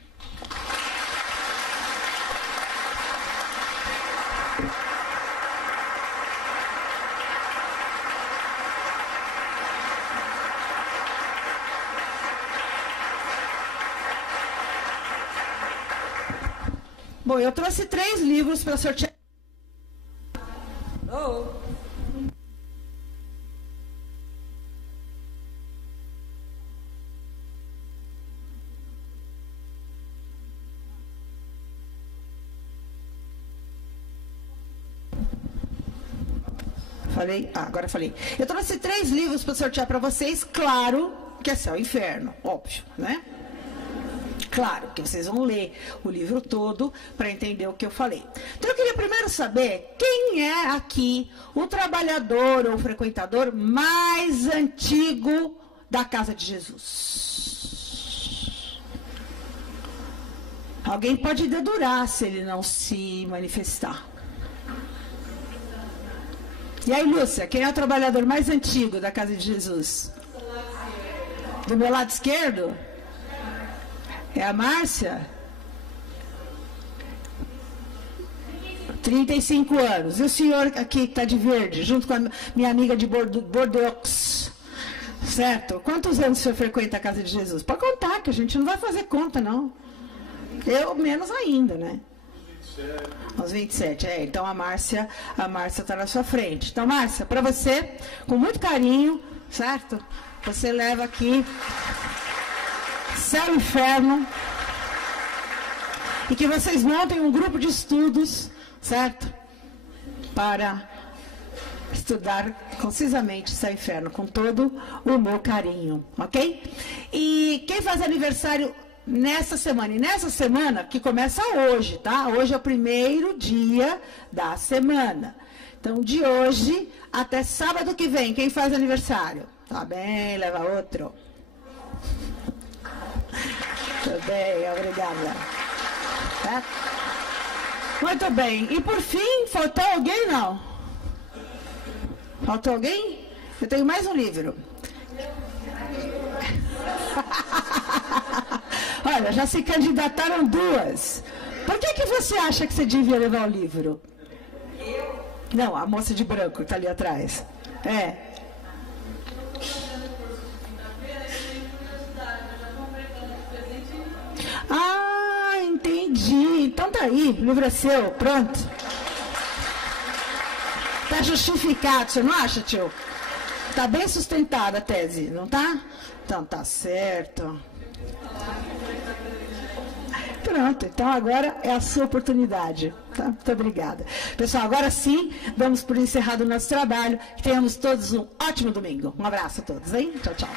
Bom, eu trouxe 3 livros para sortear. Falei? Agora falei. Eu trouxe 3 livros para sortear para vocês. Claro que é céu e inferno, óbvio, né? Claro que vocês vão ler o livro todo para entender o que eu falei. Então eu queria primeiro saber quem é aqui o trabalhador ou frequentador mais antigo da casa de Jesus. Alguém pode dedurar se ele não se manifestar. E aí, Lúcia, quem é o trabalhador mais antigo da casa de Jesus? Do meu lado esquerdo? É a Márcia? 35 anos. E o senhor aqui que está de verde, junto com a minha amiga de Bordeaux? Certo? Quantos anos o senhor frequenta a casa de Jesus? Pode contar, que a gente não vai fazer conta, não. Eu menos ainda, né? Aos 27, então a Márcia está na sua frente. Então, Márcia, para você, com muito carinho, certo? Você leva aqui Céu e Inferno, e que vocês montem um grupo de estudos, certo? Para estudar concisamente Céu e Inferno, com todo o meu carinho, ok? E quem faz aniversário nessa semana, e nessa semana que começa hoje, tá? Hoje é o primeiro dia da semana. Então, de hoje até sábado que vem, quem faz aniversário? Tá bem, leva outro. Tudo bem, obrigada. Tá? Muito bem. E por fim, faltou alguém, não? Faltou alguém? Eu tenho mais um livro. Olha, já se candidataram duas. Por que você acha que você devia levar o livro? Não, a moça de branco que está ali atrás. Ah, entendi. Então tá aí, o livro é seu, pronto. Tá justificado, você não acha, tio? Tá bem sustentada a tese, não tá? Então tá certo. Pronto, então agora é a sua oportunidade. Tá? Muito obrigada. Pessoal, agora sim, damos por encerrado o nosso trabalho. Que tenhamos todos um ótimo domingo. Um abraço a todos, hein? Tchau, tchau.